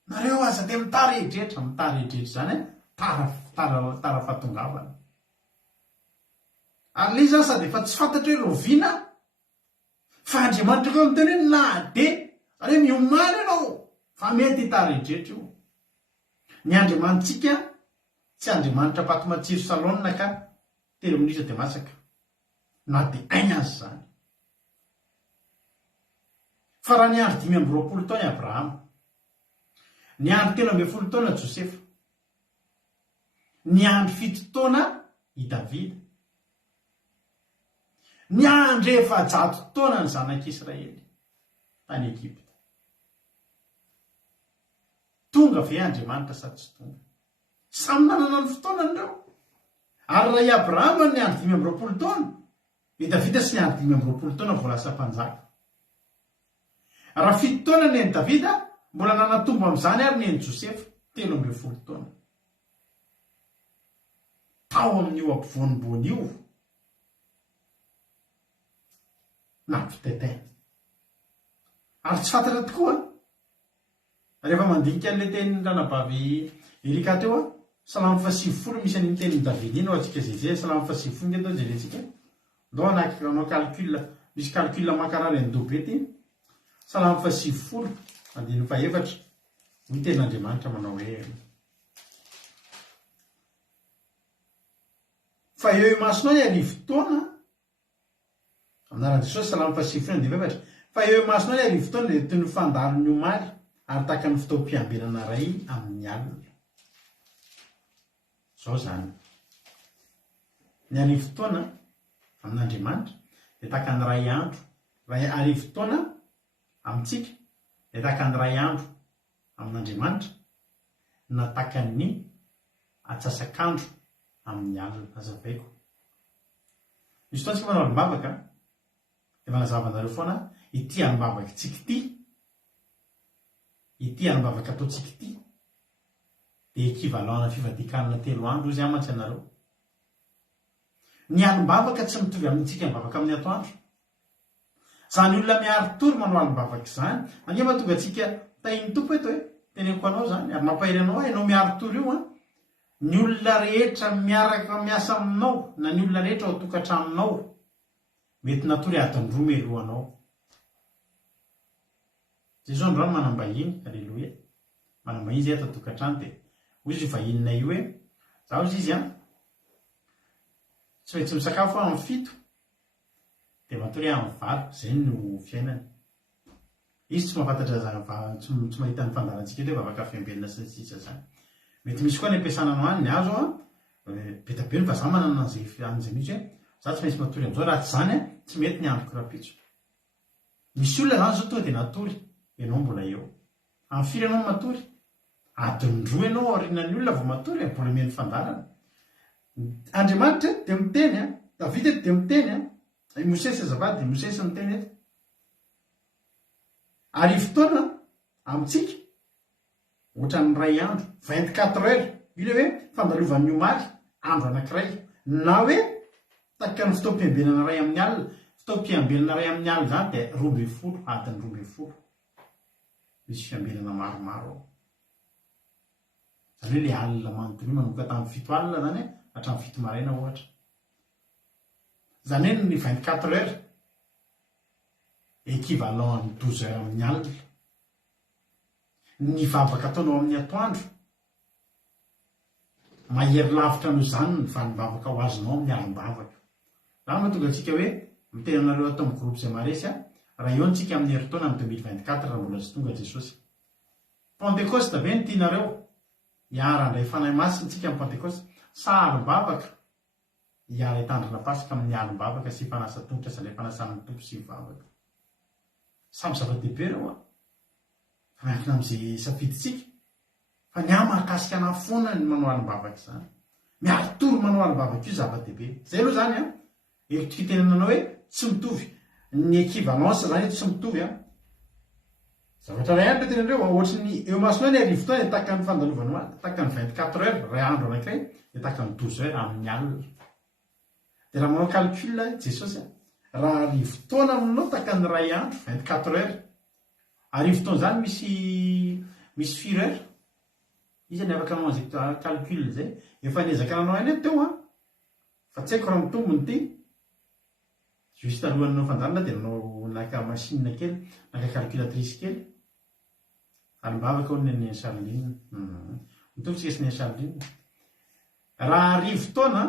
nareo aza de mitareidretry zany tara fahatongavana ary le zany sady efa tsy fantatra hoe roviana fa Andriamanitra koa miteny hoe na de ary hoe miomany ianao fa mety hitareidretry io ny Andriamanitsika tsy Andriamanitra paty matsiro salonina ka telo minitra de masaka na de aina azy zany fa raha ny andro 520 taona i Abrahama ny andro 13 taona Josefa ny andro 7 taona i Davida ny andro 100 taona ny zanak'Israely tany Egypta tonga ve Andriamanitra sady tsy tonga samy nanana ny fotoanany reo ary raha i Abrahama ny andro 520 taona i Davida sy ny andro 520 taona voalasa mpanjaka raha 7 taona ny Davida mbola nanatombo amin'izany ary neny Josefy 13 taona tao amin'io ampivoanimbony io nampitaitaina ary tsy fantatra tokoa rehefa mandinika an'ilay tenin'ny ranabavy Erika teo salamo 50 misy an'iny tenin'ny Davida iny ao atsika zay salamo 50 nge tao jerentsika ndao anao calcul misy calcul mankarary andobety salamo 50 andiny faefatra ny tenin'Andriamanitra manao hoe fa eo imasinao ny arivo taona anaran'i Jesosy salamo 50 andiny faefatra fa eo imasinao ny arivo taona dia toy ny fandaro ny omaly ary tahaka ny fitaom-piambinana ray amin'ny alina zao zany ny arivo taona amin'Andriamanitra dia tahaka ny ray andro arivo taona amintsika dia tahaka ny ray andro amin'Andriamanitra na tahaka ny atsasak'andro amin'ny alina azavaiko misy fotoana tsika manao alim-bavaka dia manazavanareo foana ity alim-bavaka ataontsika ity dia équivalent fivadikanana 3 andro izy amantsy anareo ny alim-bavaka tsy mitovy amintsika mivavaka amin'ny atoandro zany olona miary tory manao alim-bavaka izany ania mahatonga atsika tainy tompo eto hoe teneniko anao zany ary mampahiry anao ianao miary tory io ny olona rehetra miaraka miasa aminao na ny olona rehetra ao atokantraminao mety natory adiny roa melohanao zay zao androany manambahiny alleloia manambahiny zay ato atokantrano dia hoy izy vahinina io hoe zaho izy tsy maintsy misakafo amin'ny 7 dia matory amin'ny 8 zay no fiainany izy tsy mahafantatra tsy mahita ny fandarantsika eto hoe vavaka fiambelona sy ny sisa zany mety misy koa ny ampiasana anoany ny azo betabe ny fa za manana an'izay mihitsy hoe za tsy maintsy matory amin'izao raha tsy zany tsy mety ny androko rapitso misy olona zany zao tonga dia natory ianao mbola eo amin'ny firy ianao matory adiny roa ianao aorinan'ny olona vao matory mbola meny fandarana Andriamanitra dia miteny Davida dia miteny Mosesy azafady Mosesy miteny eto arivo taona amintsika ohatran'ny ray andro 24 heures io hoe fandalovan'ny omaly andro anankiray na hoe tahaka ny fitaom-piambelana ray amin'ny alina fitaom-piambelana ray amin'ny alina zany dia 12 adiny 12 misy fiambelana maromaro ao zany hoe le alina manontolo manomboka tamin'ny 7 alina zany hatramin'ny 7 maraina ohatra zany hoe ny 24 heures équivalent ny 12 heures amin'ny alina ny vavaka ataonao amin'ny atoandro mahery lavitra no zany ny vanim-bavaka ho azonao amin'ny alim-bavaka raha mahatonga atsika hoe miteny anareo atao amin'ny groupe izay maresy raha eo antsika amin'ny herintaona amin'ny 2024 raha mbola tsy tonga Jesosy Pentecoste ve ny tianareo hiara-ndray fanahy masintsika amin'ny Pentecoste sa alim-bavaka hiara hitandrina pasika amin'ny alim-bavaka sy fanasa tongotra sy ilay fanasan'ny tompo sy vavaka samy zava-dehibe reo miankina amin'izay safiditsika fa ny mahakasika ana foana ny manao alim-bavaka izany miary tory manao alim-bavaka io zava-dehibe zay aloha zany fitenenanao hoe tsy mitovy ny équivalence zany tsy mitovy zavatra ray andro tenandreo ohatry ny eo masonao ny arivo taona dia tahaka ny fandalovana tahaka ny 24 heures ray andro anankiray dia tahaka ny 12 heures amin'ny alina dia raha manao calcul Jesosy raha arivo taona aminao tahaka ny ray andro 24 heures arivo taona zany misy 4 heures izy ny afaka manao an'izay calcul zay efa niezaka nanao any teo fa tsy haiko raha mitombony ty juste alohananao fandarana dia nanao naka machine kely naka calculatrice kely alim-bavaka ao ny Charline mitovy sy ny Charline raha arivo taona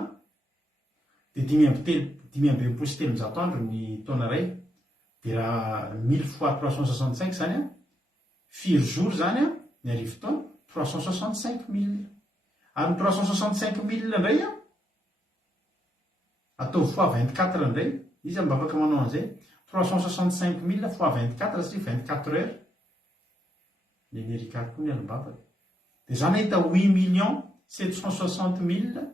dia 5 andro ny taona ray dia raha 1000 fois 365 zany 4 jours zany ny arivo taona 365 000 ary 365 000 indray atao fois 24 indray izy mba afaka manao an'izay 365 000 fois 24 sy 24 heures ny Amerika koa ny alim-bavaka dia zany hita 8 760 000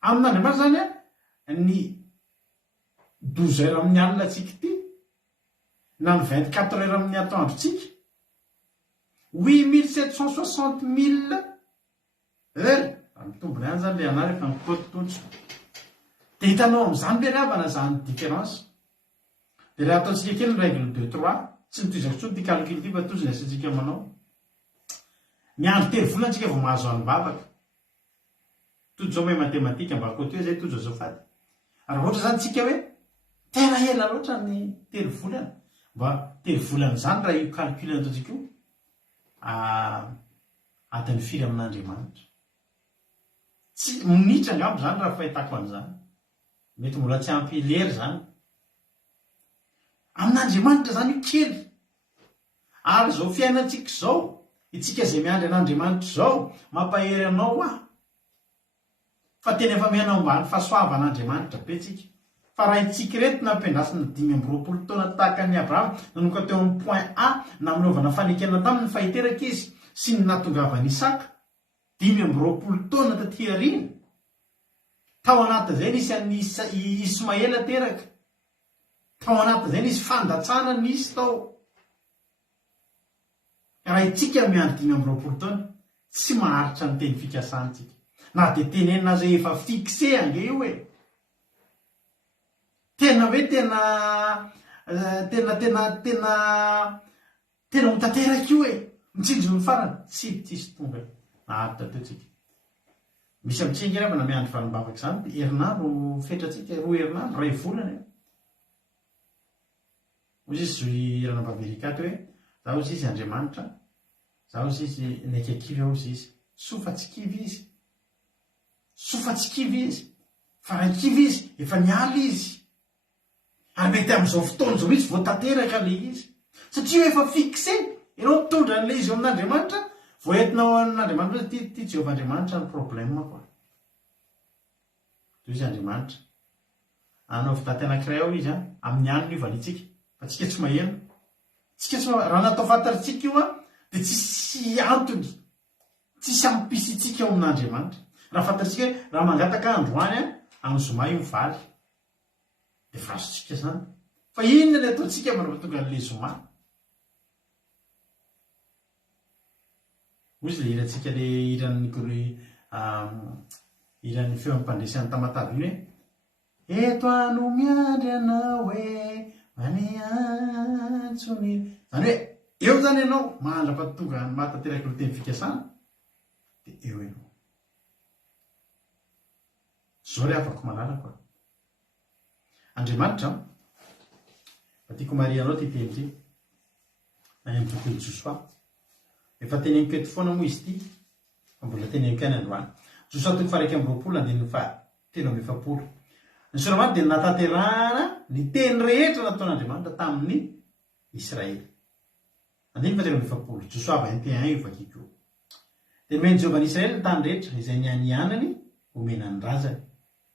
amin'Andriamanitra zany ny 12 heures amin'ny alina atsika ity na ny 24 heures amin'ny atoandrotsika 8760 000 heure mitombony any zany le ana rehefa mikototontso dia hitanao amin'izany be ravana zany différence dia raha ataontsika kely ny règle 2-3 tsy nitoizako tsony ty calcul ty fa tozony asantsika manao miandro telo volantsika vao mahazo alim-bavaka tojo zao mahay matematika mba koty hoe zay tojo zao fady ary ohatra zany tsika hoe tena ela loatra ny telo volana mba telo volana zany raha io calcul ataontsika io adiny firy amin'Andriamanitra tsy minitra angambo zany raha fahitako an'izany mety mbola tsy ampy lery zany amin'Andriamanitra zany io kely ary zao fiainantsika zao itsika zay miandry an'Andriamanitra zao mampahery anao fa tena efa mihainao ambany fahasoavan'Andriamanitra be tsika fa raha itsika reto nampiandrasina 520 taona tahaka ny Abrahama nanomboka teo amin'ny point A naminaovana fanekena taminy fahiteraka izy sy ny natongavany Isaka 520 taona taty aoriana tao anatin'izay nisy an'ny Ismaela teraka tao anatin'izay nisy fandatsana nisy tao raha itsika miandry 520 taona tsy maharitra ny teny fikasantsika na dia tenenina zay efa fixe ange io hoe tena hoe tena mitanteraka io hoe mitsinjo ny farany tsisy tonga naharitra teotsika misy amitsika rehefa na miandry fanimbavaka zany dia herinandro fetratsika 2 herinandro 2 volana ozy izy zoy ranam-baverikaty hoe zaho ozy izy Andriamanitra zaho ozy izy nekakivy aho ozy izy sofatsikivy izy fa raikivy izy efa nialy izy ary mety amin'izao fotoana zao mihitsy vao tanteraka le izy satria efa fixe ianao mitondra an'le izy eo amin'Andriamanitra vao entinao an'Andriamanitra hoe ty Jehovah Andriamanitra ny problème koa toy izy Andriamanitra anao fitaty anankiray ao izy amin'ny aniny io valitsika fa tsika tsy maheno tsika tsy raha natao fantaritsika io dia tsisy antony tsisy ampisitsika eo amin'Andriamanitra raha fantaritsika hoe raha mangataka androany amin'ny zoma io valy dia vazotsika zany fa inona le ataontsika manao tonga n'le zoma ozy le irantsika le iran'ny feo ammpandresan'ny tamatavy iny hoe eto ano miandry anao hoe maneantsony zany hoe eo zany ianao mahandrapa tonga mahatanteraka lo teny fikasana dia eo ianao zao le afako malalako Andriamanitra fa tiako marianao ty teny ty na amin'ny boky Josoa efa teneniko eto foana moa izy ty fa mbola teneniko any androany Josoa 3:7 ny soramany dia natanterahana ny teny rehetra nataon'Andriamanitra tamin'ny Israely 7 Josoa 21 io vakiko dia nomeny Jehovah ny Israely ny tany rehetra izay nianianany omena ny razany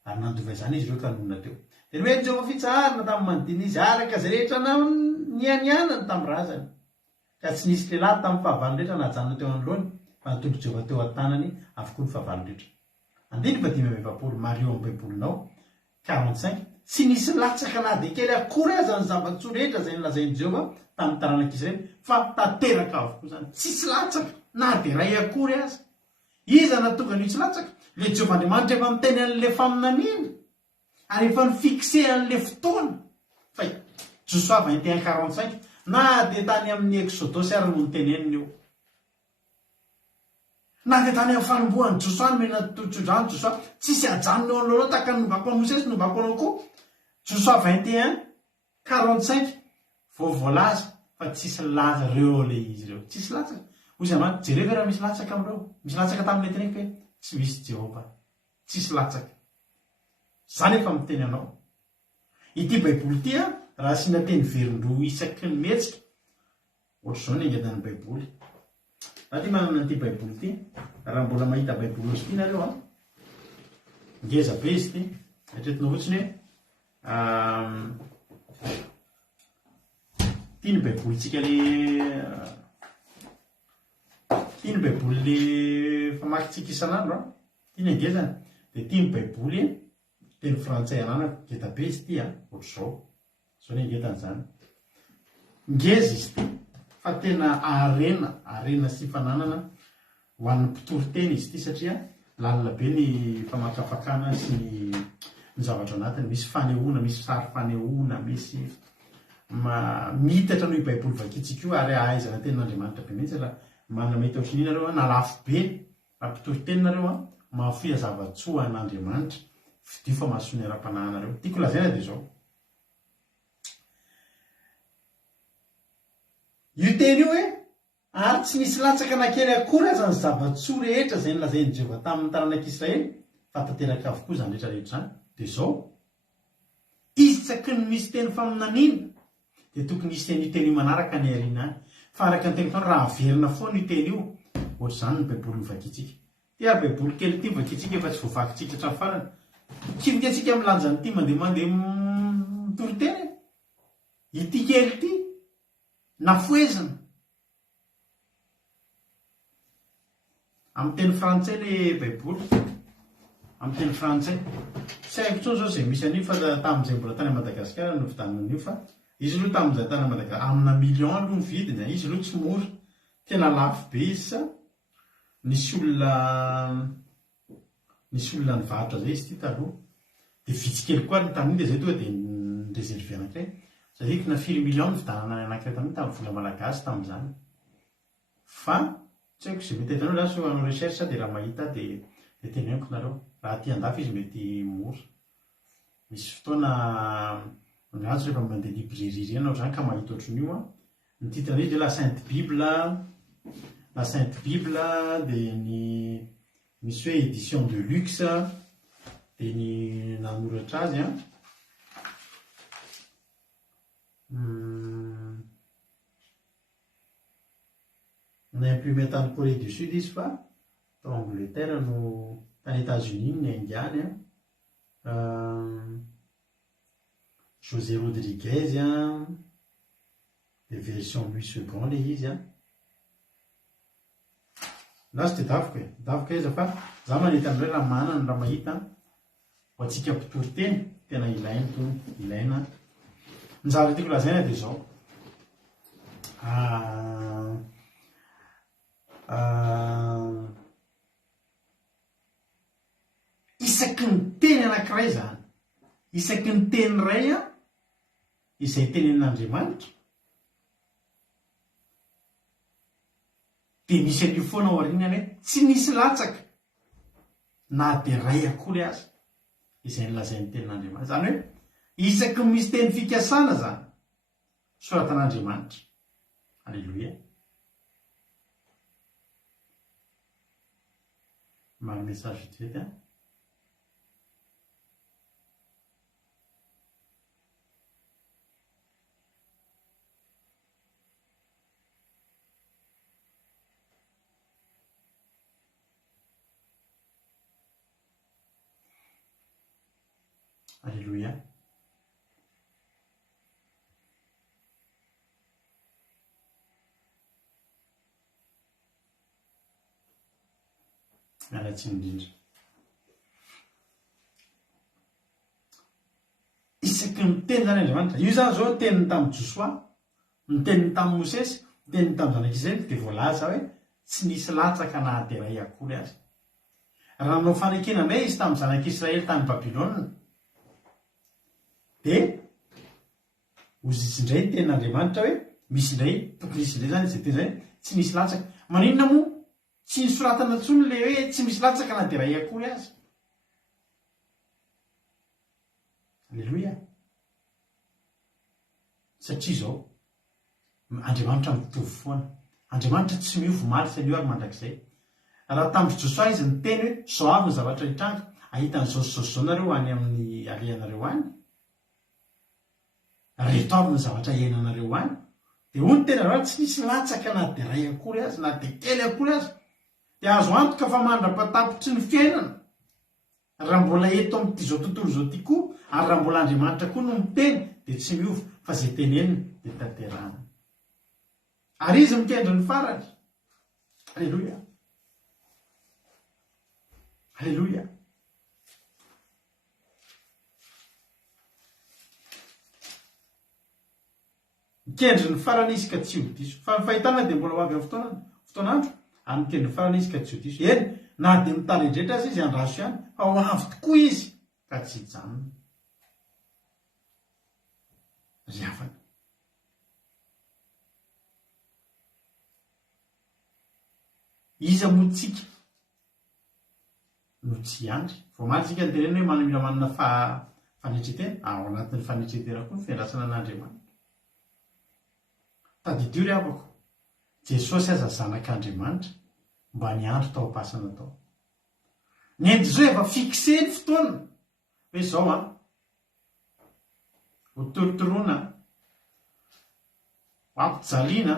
ary nandova izany izy ireo tanonina teo dia nomeny Jehovah fitsarana tamin'ny manodidina izy araka izay rehetra nianianany tamin'ny razany ka tsy nisy lehilahy tamin'ny fahavalony rehetra najanona teo anoloany fa natondro Jehovah teo an-tanany avokoa ny fahavalony rehetra 7 Mario amin'ny baibolinao 45 tsy nisy latsaka na dia kely akory aza ny zava-tsoa rehetra izay nolazain'i Jehovah tamin'ny taranak'Israely fa tanteraka avokoa zany tsisy latsaka na dia ray akory aza iza natonga ny tsy latsaka le Jehovah Andriamanitra efa miteny an'le faminaniana ary efa nifixe an'le fotoana fa Josoa 21:45 na dia tany amin'ny Exodosy ary no niteneniny io na dia tany amin'ny fanombohan'ny Josoa no mena totrondrano Josoa tsisy ajanona eo anoloana tahaka ny nombako anao Mosesy nombako anao koa Josoa 21:45 voalaza fa tsisy laza reo le izy reo tsisy latsaka ozy amany jereva raha misy latsaka amin'ireo misy latsaka tamin'ilay teneniko hoe tsy misy Jehovah tsisy latsaka zany efa miteny anao ity baiboly ty raha asiana teny veron-droa isaky ny mihetsika ohatr' izao ny angedany baiboly raha ty manana an'ity baiboly ty raha mbola mahita baiboly ozy ty nareo ngeza be izy ty atretina ohatsiny hoe ty ny baibolytsika le ty ny baiboly le famakitsika isan'andro ty ny angezany dia ty ny baiboly teny frantsay ananako ngeda be izy ty ohatr'izao zao ny angetany zany ngeza izy ty fa tena arena sy fananana ho an'ny mpitoroteny izy ty satria lalina be ny famakafakana sy ny zavatra anatiny, misy fanehoana, misy sary fanehoana, misy mitatra noho i baiboly vakitsika io ary ahaizana tenin'Andriamanitra be mihitsy raha manana mety ohatrin'iny nareo na lafo be raha mpitoroteny nareo mahafoy zava-tsoa an'Andriamanitra fidio fa mahasoa ny ara-panahinareo. Tiako lazaina dia zao io teny io hoe ary tsy misy latsaka nakely akory aza ny zava-tsoa rehetra zay nolazain'i Jehova tamin'ny taranak'Israely fa tanteraka avokoa zany rehetrarehetra zany. Dia zao isaky ny misy teny faminaniana dia tokony hisy teny teny io manaraka ny ariana any fa araka ny teny foana raha averina foana io teny io ohatr'izany ny baiboly mivakitsika. Ty ary baiboly kely ty mivakitsika efa tsy voavakitsika hatramin'ny farany. Kivy antsika milanjany ty mandeha mitoroteny ity kely ty nafoezina amin'ny teny frantsay le baiboly, amin'ny teny frantsay tsy haiko tsony zao zay misy an'io fa tamin'izay mbola tany Madagasikara no vidanan'io fa izy aloha tamin'izay tany Madagasikara amina million aloha ny vidiny, izy aloha tsy mora, tena lafo be izy sa nisy olona nivarotra zay izy ty taloha dia vitsy kely koa ny tamin'iny dia zay tonga dia nirezerve anankiray satria na 4 million ny vidanana anankiray tamin'iny tamin'ny vola malagasy tamin'izany fa tsy haiko izay mety hitanao raha so hanao recherche dia raha mahita dia teneniko nareo raha ty andafy izy mety mora. Misy fotoana miantso rehefa mandeha librairie ianao zany ka mahita ohatran'io ny titre izy la Sainte Bible dia misy hoe édition de luxe dia ny nanoratra azy naimprimé tany Corée du Sud izy fa tao Angleterre no tany États-Unis ny Indiany José Rodriguez de version Louis II le izy na sy dia davoko izy fa za manety amin'ireo raha manana raha mahita ho antsika mpitoroteny tena ilaina. Ny zavatra tiako lazaina dia zao isaky ny teny anankiray zany, isaky ny teny ray izay tenenin'Andriamanitra dia misy an'io foana ao aorianany hoe tsy misy latsaka na dia ray akory aza izay nolazain'ny tenin'Andriamanitra. Zany hoe isaky ny misy teny fikasana zany soratan'Andriamanitra. Alleluia. Mamy message vite Alléluia. Mialatsy indrindra. Isaky ny teny zany Andriamanitra. Io zany zao teniny tamin'ny Josoa, ny teniny tamin'ny Mosesy, ny teniny tamin'ny zanak'Israely dia voalaza hoe tsy nisy latsaka na dia ray akory azy. Raha nanao fanekena nay izy tamin'ny zanak'Israely tany Babilôna dia ozy indray ny tenin'Andriamanitra hoe misy indray tokony hisy indray zany izay teny zany tsy misy latsaka. Maninona moa tsy nisoratana intsony le hoe tsy misy latsaka na dia ray akory azy. Alleluia. Satria zao Andriamanitra mitovy foana, Andriamanitra tsy miofo maly sa io ary mandrakizay. Raha tamin'ny Josoa izy ny teny hoe zao avy ny zavatra hitranga ahitan'izao sy zao nareo any amin'ny alehanareo any, reto avy ny zavatra iainanareo any, dia hoy ny tena tsy misy latsaka na dia ray akory azy na dia kely akory azy. Dia azo antoka fa mandrapatapitry ny fiainana raha mbola eto amin'ity zao tontolo zao ty koa ary raha mbola Andriamanitra koa no miteny dia tsy miofo fa zay teneniny dia tanterahana. Ary izy mikendry ny farany. Alleluia. Alleluia. mikendry ny farana izy ka tsy odiso fa fahitana dia mbola ho avy amin'ny fotoanandro ary mikendry ny farana izy ka tsy odiso eny na dia mitalendretra azy izy andraso ihany fa ho avy tokoa izy ka tsy hijanona ry havana iza moa tsika no tsy andry voamaly tsika ny tenena hoe manamila manana fanetretena ao anatin'ny fanetretena koa ny fiandrasana an'Andriamanitra tadidio ry havako Jesosy aza zanak'Andriamanitra mba niandro tao am-pasana tao ny eny zao efa fikse ny fotoana hoe zao ho torotoroana ho ampijaliana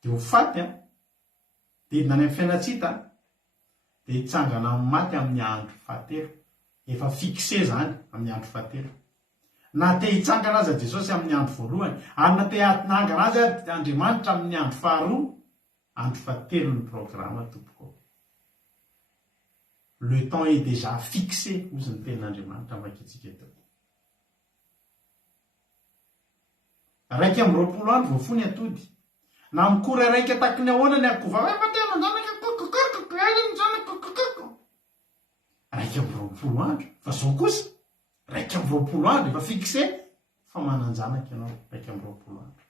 dia ho faty dia hidina any amin'ny fiainatsita dia hitsangana amin'ny maty amin'ny andro fahatelo efa fikse zany amin'ny andro fahatelo na te hitsangana aza Jesosy amin'ny andro voalohany ary na te hatinangana azy Andriamanitra amin'ny andro faharoa andro fahatelo ny programa tompoko le temps est déjà fixé ozy ny tenin'Andriamanitra makitsika eto raiky amby 20 andro vao fony atody na mikory raiky ataky ny ahoana ny akova raiky amby 20 andro fa zao kosa raiky amby 20 andro efa fixé fa mananjanaka ianao raiky amby 20 andro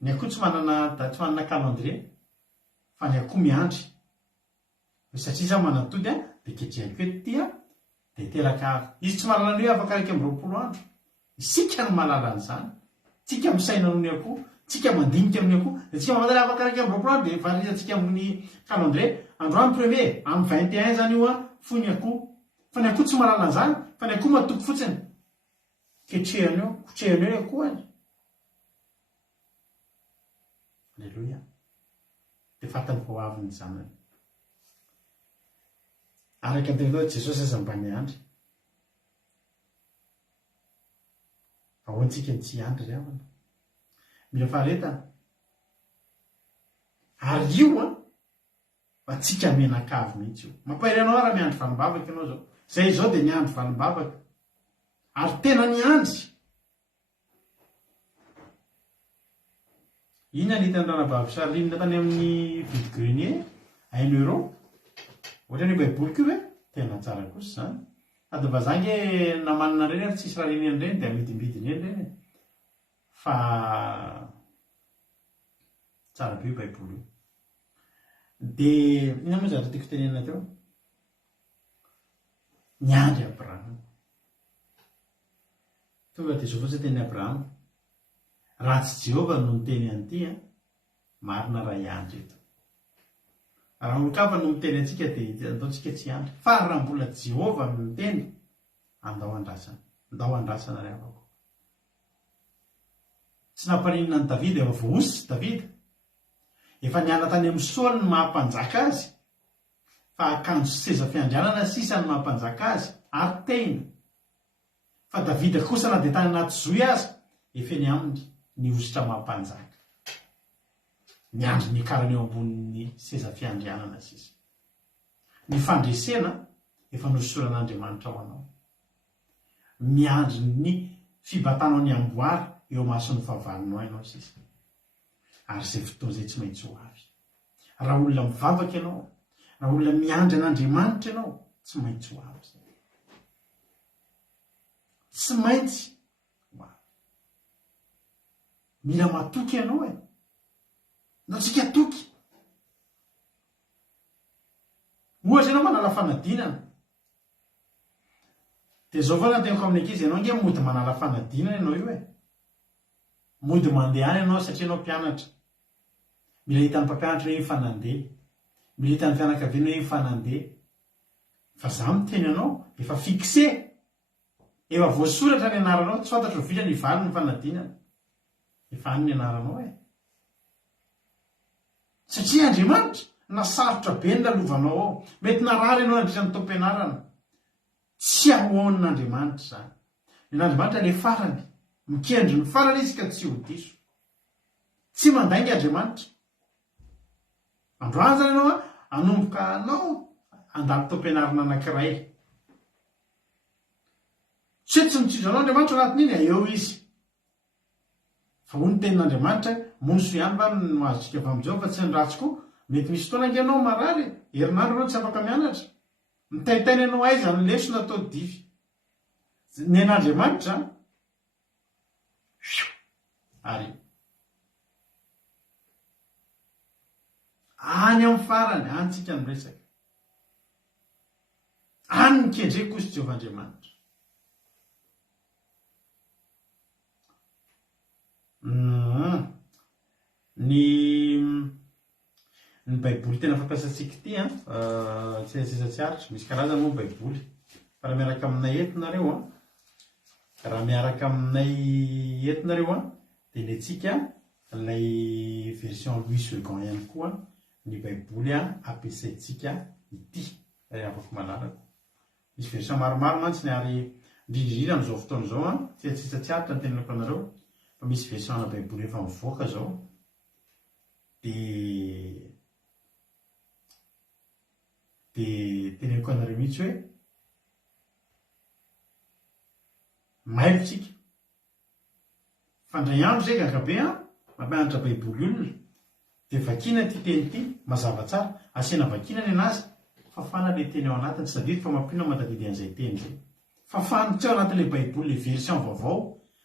ny akoho tsy manana calendrier fa ny akoho miandry satria za manatody dia ketrehako eto ty dia teraka izy tsy malala ny hoe afaka raiky amby 20 andro isika no malala an'izany tsika misaina noho ny akoho tsika mandinika amin'ny akoho dia tsika mamadala afaka raiky amby 20 andro dia variantsika amin'ny calendrier androany premier amin'ny 21 zany io fo ny akoho fa ny akoho tsy malala an'izany fa ny akoho matoko fotsiny ketrehany eo kotrehany eo ny akoho any alleluia dia fatany vao avy ny zanany araka antenao Jesosy aza mba niandry ahoantsika ny tsy andry ry havana mila faharetana ary io fa tsika menakavy mihitsy io mampahiranao raha miandry valimbavaka ianao zao zay zao dia niandry valimbavaka ary tena niandry iny anitany ranabavy sarinina tany amin'ny vide grenier €1 ohatra ny baiboly koa hoe tena tsara kosa zany ady mba zange namanana reny ary tsisy raha reny an'ireny dia amidimbidiny eny reny fa tsara be io baiboly io dia ina moa zatra tiako tenenina teo niandry Abrahama tonga dia zao fotsy teny Abrahama raha tsy Jehova no niteny an'ity marina raha hiandry eto raha olo-kafa no miteny antsika dia ataontsika tsy andry fa raha mbola Jehova no miteny andao andrasana ry havako tsy nampaninona ny Davida efa voaosy Davida efa niala tany amin'ny Saoly ny mahampanjaka azy fa akanjo seza fiandrianana sisa ny mahampanjaka azy ary tena fa Davida kosa na dia tany anaty zoy azy efa eny aminy ny ositra mahampanjaka niandry ny karany eo ambonin'ny seza fiandrianana sisa ny fandresena efa nosoran'Andriamanitra ho anao miandry ny fibatanao ny amboary eo mason'ny fahavalonao ianao sisa ary izay fotoana izay tsy maintsy ho avy raha olona mivavaka ianao raha olona miandry an'Andriamanitra ianao tsy maintsy ho avy tsy maintsy ho avy mila matoky ianao na tsika toky ohatra ianao manala fanadinana dia zao foana tenako amin'ny ankizy ianao nge mody manala fanadinana ianao io mody mandeha any ianao satria ianao mpianatra mila hitan'ny mpampianatra hoe fanandeha mila hitan'ny fianakaviana hoe fanandeha fa za miteny ianao efa fikse efa voasoratra ny anaranao tsy fantatra ho vita ny valo ny fanadinana efa any ny anaranao satria Andriamanitra nasarotra be ny lalovanao ao mety narary ianao nandritra ny tom-pianarana tsy ahoanin'Andriamanitra zany n'Andriamanitra le farany mikendry ny farany izy ka tsy hodiso tsy mandainga Andriamanitra androany zany ianao anomboka anao andalo tom-pianarana anankiray tsy mitsinjo anao Andriamanitra anatin'iny eo izy fa ho ny tenin'andriamanitra monso ihany va noazontsika avy amin'izao fa tsy ny ratsykoa mety misy fotoana anganao marary herinandro anao tsy afaka mianatra mitaitainy anao aiza ny leso natao divy ny an'andriamanitra ary any amin'ny farany anytsika nyresaka any nikendreko kozy Jehovahandriamanitra ny baiboly tena fampiasantsika ity tsy aizatsaritra misy karazany moa baiboly fa raha miaraka aminay etonareo raha miaraka aminay etonareo dia iletsika ilay version Louis Second ihany koa ny baiboly ampiasaitsika ity raha afaka malalako misy version maromaro mantsy ny ary indrindrindrindra amin'izao fotoana izao tsy aizatsaritra ny tenenako anareo fa misy version na baiboly efa mivoaka zao dia teneniko anareo mihitsy hoe maivitsika fandray andro zay gagabe mampianatra baiboly olona dia vakina ty teny ity mazava tsara asiana vakina ny anazy fafana le teny ao anatiny tsy tadidiko fa mampina matadidy an'izay teny zay fafana tsy ao anatin'le baiboly le version vaovao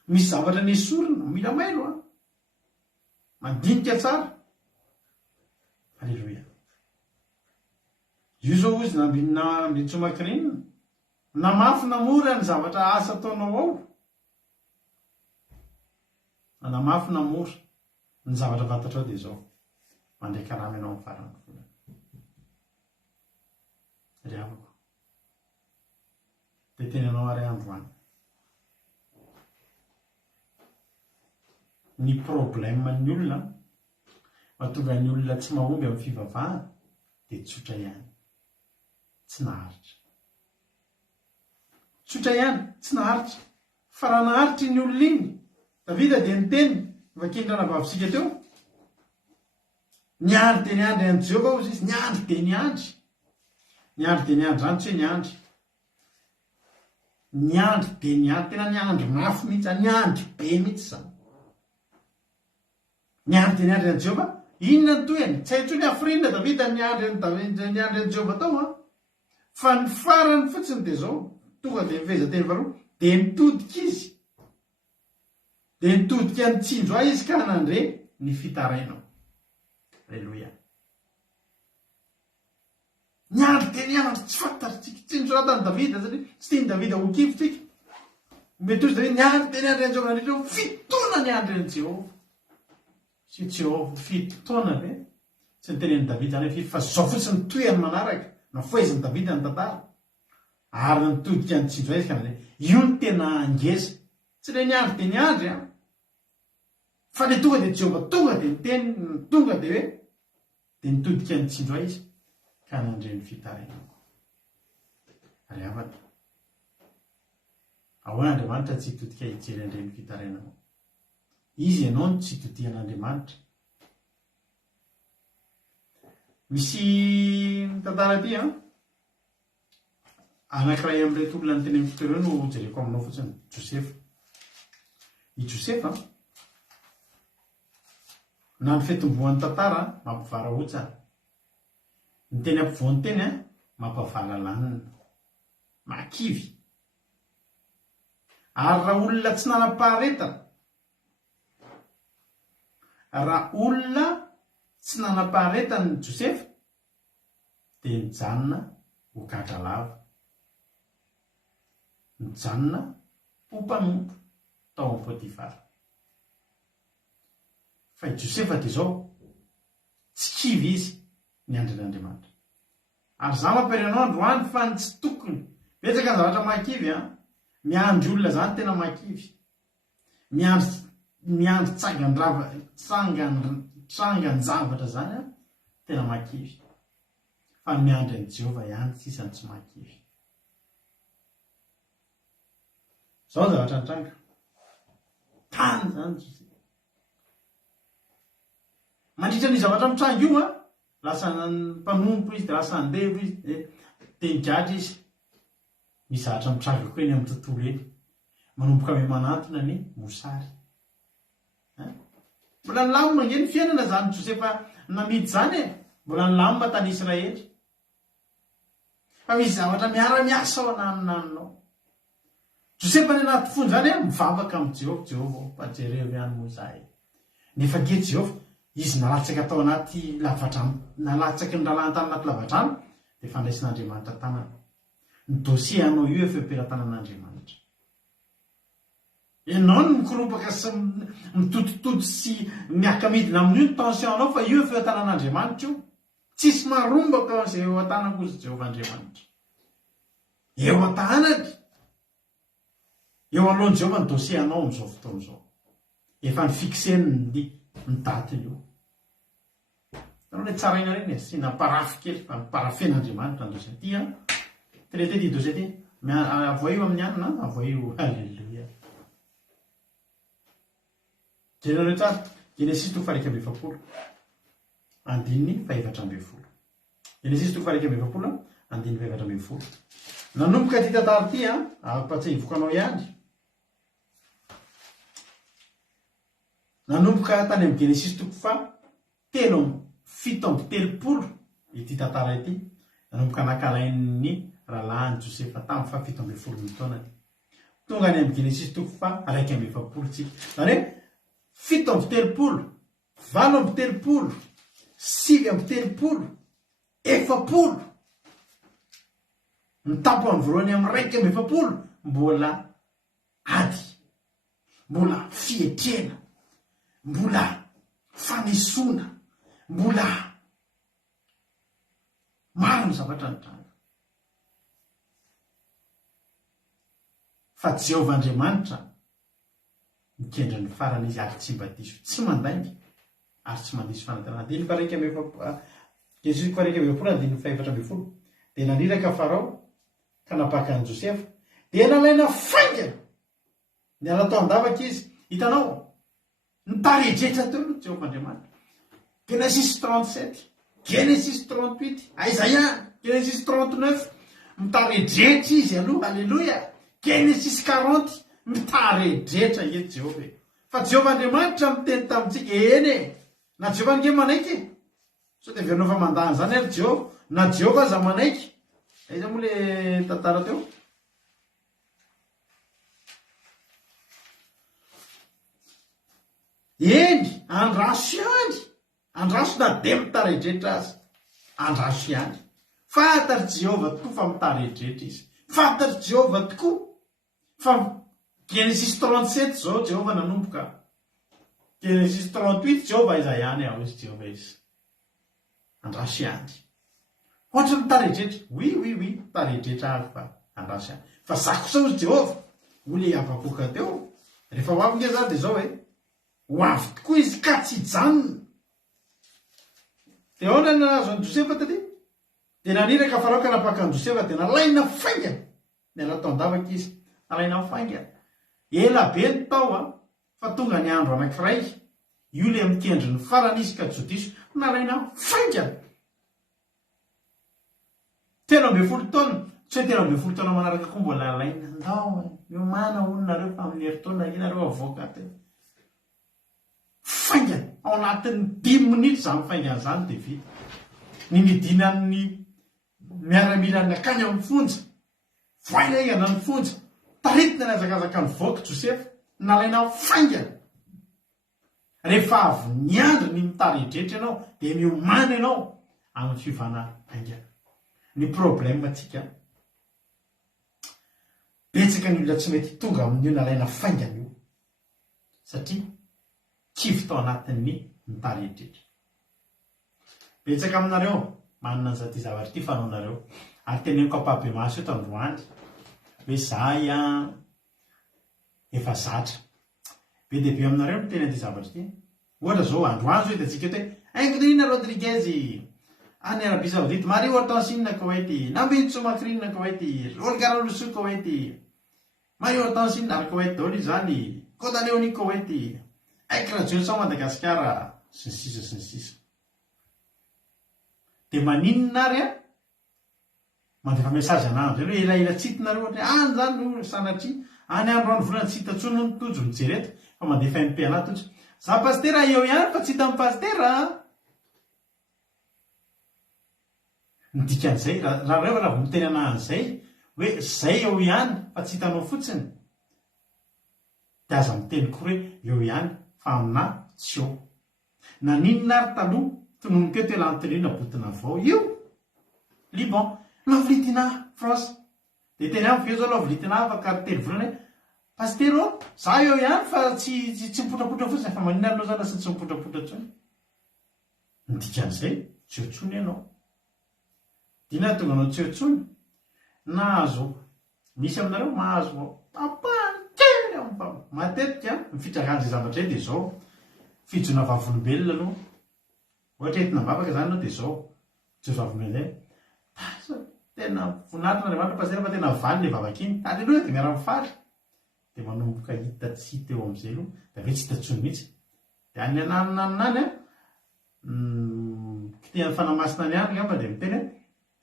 misy zavatra nesorina mila mailo mandinika tsara alleloia io zao izy na mbitsomakirinina na mafy namora ny zavatra asa ataonao ao na mafy namora ny zavatra fantatra ao dia zao mandray karama ianao amin'ny farany volana ry avako dia tena ianao ary androany ny problème ny olona mahatonga ny olona tsy mahomby amin'ny fivavahana dia tsotra ihany tsy naharitra tsotra ihany tsy naharitra fa raha naharitra ny olona iny Davida dia niteny vakindrana vavisika teo niandry dia niandry any Jehovah ozy izy niandry dia niandry zany tsy hoe niandry dia niandry tena niandry mafy mihitsy niandry be mihitsy zany niandry dia niandry any Jehovah inona ny toeny tsy haitso ny afrina Davida niandry any Jehovah tao fa ny farany fotsiny dia zao tonga dia miveza teny varoa dia mitodika izy dia nitodika ny tsinjo ahy izy ka nandre ny fitarainao alleloia niandry dia niandry tsy fantatritsika tsinjo ratany Davida satria tsy tiany Davida ho kifotsika mety ozy Davida niandry dia niandry any Jehovah nandritra fitoana niandry any Jehovah sy Jehovah fitoana ve tsy nitenen'ny Davida zany fa zao fotsiny toerany manaraka na foeziny Davida ny tantara ary nitodika ny tsinjo ahy izy ka nandre io ny tena angeza tsy le niandry dia niandry fa le tonga dia Jehovah tonga dia niteny tonga dia hoe dia nitodika ny tsinjo ahy izy ka nandre ny fitarainako ary avana ahoana Andriamanitra tsy hitodika hijery andre ny fitarainako izy ianao no tsy hitodihan'Andriamanitra misy tantara ty anankiray amin'irety olona ny teny fitoereo no jereko aminao fotsiny Josefa i Josefa na ny fetombohan'ny tantara mampivaraotsa ny teny ampivoan'ny teny mampavalananina makivy ary raha olona tsy nanam-paharetana raha olona tsy nanam-paharetana ny Josefa dia nijanona ho gadralava nijanona ho mpanompo tao amin'ny Potifara fa i Josefa dia zao tsy kivy izy niandry n'Andriamanitra ary za mampirenao androany fa ny tsy tokony betsaka ny zavatra makivy miandry olona zany tena makivy miandry trangan-javatra zany tena makivy fa miandry any Jehovah ihany sisany tsy makivy zao ny zavatra nitranga tany zany Josefa mandritra ny zavatra mitranga io lasa mpanompo izy dia lasa andevo izy teny gadra izy mizahatra mitranga koa eny amin'ny tontolo eny manomboka ame manantona ny mosary mbola nilamina nge ny fiainana zany Josefa namidy zany e, mbola nilamina tany Israely fa misy zavatra miara-miasa ao ananonaninao. Josefa ny anaty fony zany e mivavaka amin'ny Jehova fa jereo ihany moa zahay nefa ke Jehova izy nalatsaka tao anaty lavadrano, nalatsaky ny ralahantany anaty lavadrano dia fandraisin'Andriamanitra tanana. Ny dosie anao io efa ampelantanan'Andriamanitra. Ianao no mikoropaka sy mitotototo sy miaka-midina amin'io ny tension anao fa io efa tanan'Andriamanitra io. Tsisy marombaka izay eo an-tanako izy Jehova Andriamanitra. Eo an-tanany. Eo alohan'i Jehova ny dosie anao amin'izao fotoana izao. Efa ny fixeny ny datiny io. Tanao ilay tsara ina reny e, sy namparafy kely fa parafen'Andriamanitra ny dosie ty. Traité ty dosie ty. Avoa io amin'ny anina, avoa io. Halleluia. Jereo tsara. Genesis 3:20. Andininy fa 7:20. Genesis 3:20, andininy fa 7:20. Nanomboka ty tantara ty afa-tsy hivokanao ihany. Nanomboka tany amin'ny Genesis 7:70 ity tantara ity. Nanomboka nakalain'ny rahalahiny Josefa tamin'ny 17 taonany. Tonga any amin'ny Genesis 1:20 tsika. Zany hoe 7:30, 8:30, 7:30, 70. Ny tampony voalohany amin'ny 1:70 mbola ady, mbola fietrena, mbola fanesona, mbola maro ny zavatra ny tranga. Fa Jehova Andriamanitra mikendra ny farany izy ary tsy mba diso, tsy mandaingy ary tsy mandiso fanantenana. Andininy fa 1:20, Genesis 1:20, andininy fa 7:20. Dia naniraka Farao ka napaka an'i Josefa dia nalaina faingana niala tao an-davaka izy. Hitanao ny tarejetra teo no Jehova Andriamanitra. Genesis 37, Genesis 38, Isaia, Genesis 39 mitarejetra izy aloha. Alleluia. Genesis 40 mitarejetra eto Jehova. Fa Jehova Andriamanitra miteny tamintsika eny na Jehova nge manaiky so dia verina fa mandany zany ary Jehova na Jehova aza manaiky. Aiza moa le tantara teo? Eny andraso ihany, andraso na de mitarejetra azy, andraso ihany. Fantary Jehova tokoa fa mitarejetra izy. Fantary Jehova tokoa fa Genesis 37 zao Jehova nanomboka. Genesis 38 Jehova iza ihany ao izy Jehova izy. Andraso ihany. Ohatra mitarejetra. Oui, mitarejetra avy fa andraso ihany. Fa zakosa ozy Jehova. Ole avakoka teo. Rehefa ho avy nge zany dia zao ho avy tokoa izy ka tsy janona. Dia ahoana nahazo an'i Josefa taty? Dia naniraka Farao ka napaka an'i Josefa dia nalaina faingana. Niala tao an-davaka izy. Nalaina faingana. Ela be ny tao fa tonga ny andro anankiray. Io le mikendry ny farany izy ka tsy diso. Nalaina faingana. 13 taona. Tsy hoe 13 taona manaraka koa mbola alaina. Ndao, miomana olonareo fa amin'ny herintaona inareo avoaka teo. Faingana. Ao anatin'ny 10 minitra zany faingana zany dia vita. Ny nidinan'ny miaramila akany amin'ny fonja. Vaina igana ny fonja. Taritina ny azakazaka ny voaka Josefa. Nalaina faingana. Rehefa avy niandry ny mitarejetra ianao dia miomana ianao amin'ny fivana haingana. Ny problème atsika betsaka ny olona tsy mety tonga amin'io nalaina faingana io satria kivy tao anatin'ny mitarejetra. Betsaka aminareo manana an'izay zavatra ity fanaonareo ary teneniko ampabe maso eto androany hoe zahay efa zatra. Be dia be aminareo miteny an'ity zavatra ity. Ohatra zao androany zao hitantsika eto hoe Aingrina Rodriguez any Arabie Saoudite, Marie Hortensine Koweït, Nabin Soumakrine Koweït, Olga Rousseau Koweït, Marie Hortensine ary Koweït daholo izy zany, Koda Leonie Koweït, Aikra Johnson Madagasikara, sy ny sisa. Dia maninona ary mandefa mesazy anandro hoe elaela tsitinareo ohatra any zany no sanatria any andro any volana tsy hita tsony no tojo mijereto fa mandefa MP anaty tojo. za pastera eo ihany fa tsy hita amin'ny pastera nidikan'izay raha reo raha vo miteny anahan'izay hoe zay eo ihany fa tsy hitanao fotsiny de aza miteny koa hoe eo ihany fa amina tsy eo na ninona ary taloha tonononkeo toelan'nytenena botina vao io liban lavilitina France de teny am veo zao lavilitina afaka ary teny volana hoe pastero za eo ihany fa tsy mipotrapotra fotsiny fa manina anao zany lasa tsy mipotrapotra tsony nidikan'izay tsy eo tsony ianao dina tonga anao tsy eo tsony nahazo misy aminareo mahazo papakely matetika mifitrakan'izay zavatra e de zao fijona vavolombelona aloha ohatra entina mivavaka zany anao de zao jovavolombelona tena vonatin'andriamanitra pastera fa tena valy le vavaka iny aleloha de miara mifaly de manomboka hita tsy hita eo am'izay aloha de ave tsy hita tsony mihitsy de any ananinany kitehan'ny fanamasina any any gamba de miteny hoe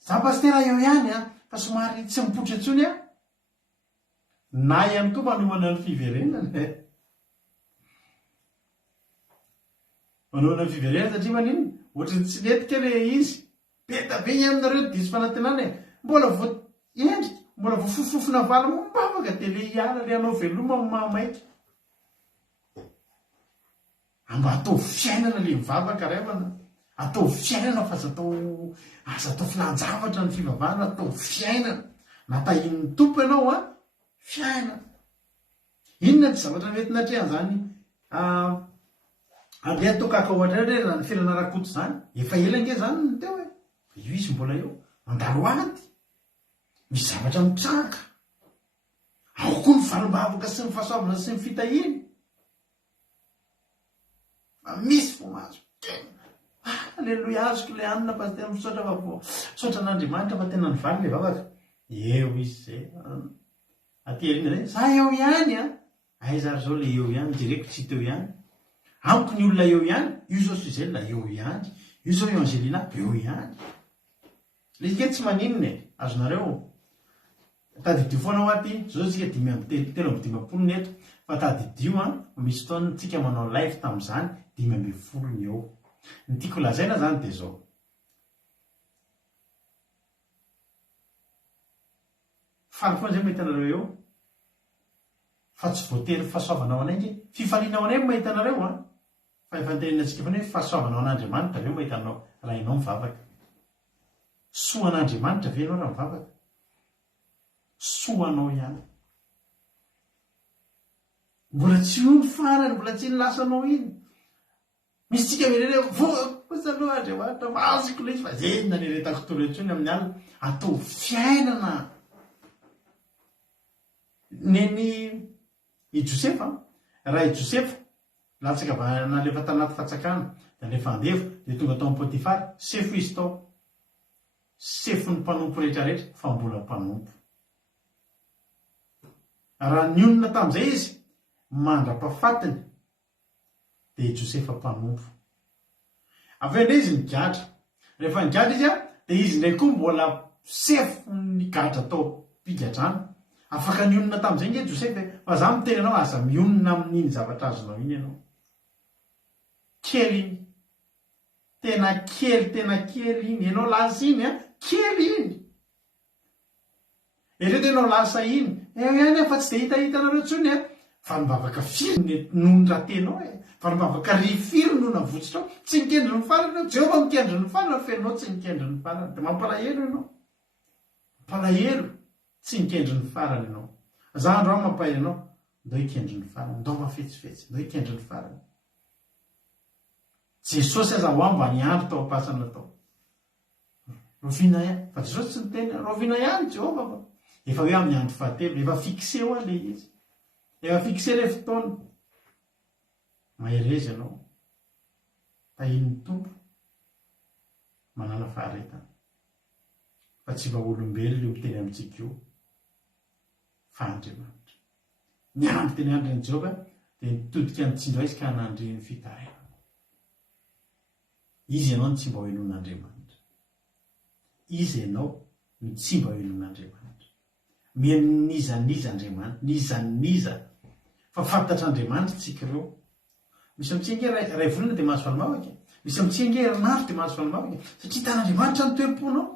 za pastera eo ihany fa somary tsy mipotra tsony na ihany koa manomana ny fiverenana manomana ny fiverenana satria maniny ohatrany tsy letika le izy beta be ny aminareo diso fanantenana mbola vo endrika mbola vo fofofona vala mibavaka de le iala le anao veloma mamaiky amba atao fiainana le mivavaka revana atao fiainana fa aza atao filanjavatra ny fivavahana atao fiainana natahin'ny tompo ianao fiainana inona ty zavatra metina atrehan'zany andeha atao kaka ohatra re na ny fiainana rakoto zany efa elange zany ny teo hoe io izy mbola eo mandalo ady misy zavatra mitraka ao koa ny valim-bavaka sy ny fahasoavana sy ny fitahiny fa misy fo mahazo aleloia azoko le anina pastera misaotra fa vo saotra an'andriamanitra fa tena ny valy le vavaka eo izy zay aterina zay za eo ihany aizary zao le eo ihany jereko tsy hita eo ihany amiko ny olona eo ihany io zao suzela eo ihany io zao eo angelina eo ihany le ike tsy maninona azonareo tadidio foana ao aty zao tsika telo amby dimapolony eto fa tadidio misy fotoany tsika manao live tam'izany 5 eo ny tiako lazaina zany de zao faly foana zay mahita anareo eo fa tsy voatery fahasoavanao anay nge fifaninao anay mahita anareo fa efa ntenenantsika fana hoe fahasoavanao an'andriamanitra aveo mahita anao raha inao mivavaka soa an'andriamanitra ve anao raha mivavaka soanao ihany mbola tsy omby farany mbola tsy ny lasanao iny misy tsika mirere vokosa andriamanitra mazoko le izy fa zay naneretako tolo etsony amin'ny alina atao fiainana neny i josefa raha i josefa latsaka nalefa tanaty fatsakana de alefa andefo de tonga tao amin'ny potifary sefo izy tao sefo ny mpanompo rehetrarehetra fa mbola mpanompo raha ny onona tam'izay izy mandra-pafatiny de i josefa mpanompo avy ndray izy nigadra rehefa nigadra izy de izy ndray koa mbola sefo ny gadra tao mpigadrano afaka nionona tam'izay nge josefa fa za miteny anao aza mionona amin'iny zavatra azonao iny ianao kely iny tena kely iny ianao lasa iny kely iny ereto ianao lasa iny eo ihany fa tsy de hitahitanareo tsony fa nibavaka firy noho ny rahatenao fa nibavaka ry firy noho navotsitrao tsy nikendry ny farany ao jehovah mikendry ny farany fenao tsy nikendry ny farany de mampalahelo ianao mampalahelo tsy nikendry ny farany ianao za andro ao mampahay anao ndao ikendry ny farany ndao mafetsifetsy ndao ikendry ny farany jesosy aza ho amba ny andro tao ampasana tao rovina ihany fa jesosy tsy niteny rovina ihany jehova fa efa hoe amin'ny andro fahatelo efa fixe ho le izy efa fixe le fotoana maherezy ianao tahin'ny tompo manana faharetana fa tsy mba olombelona io miteny amintsika io fa andriamanitra miandro teny andriny jehova de nitodika nitsindro izy ka nandreny fitaraina izy ianao ny tsy mba hoenon'andriamanitra izy ianao ny tsy mba hoenon'andriamanitra mianizaniza andriamanitra nizaniza fa fantatr'andriamanitra tsika ireo misy amitsenge ray volana dia mahazo valimavaka, misy amitsenge rinaro dia mahazo valimavaka satria tan'andriamanitra ny toem-ponao.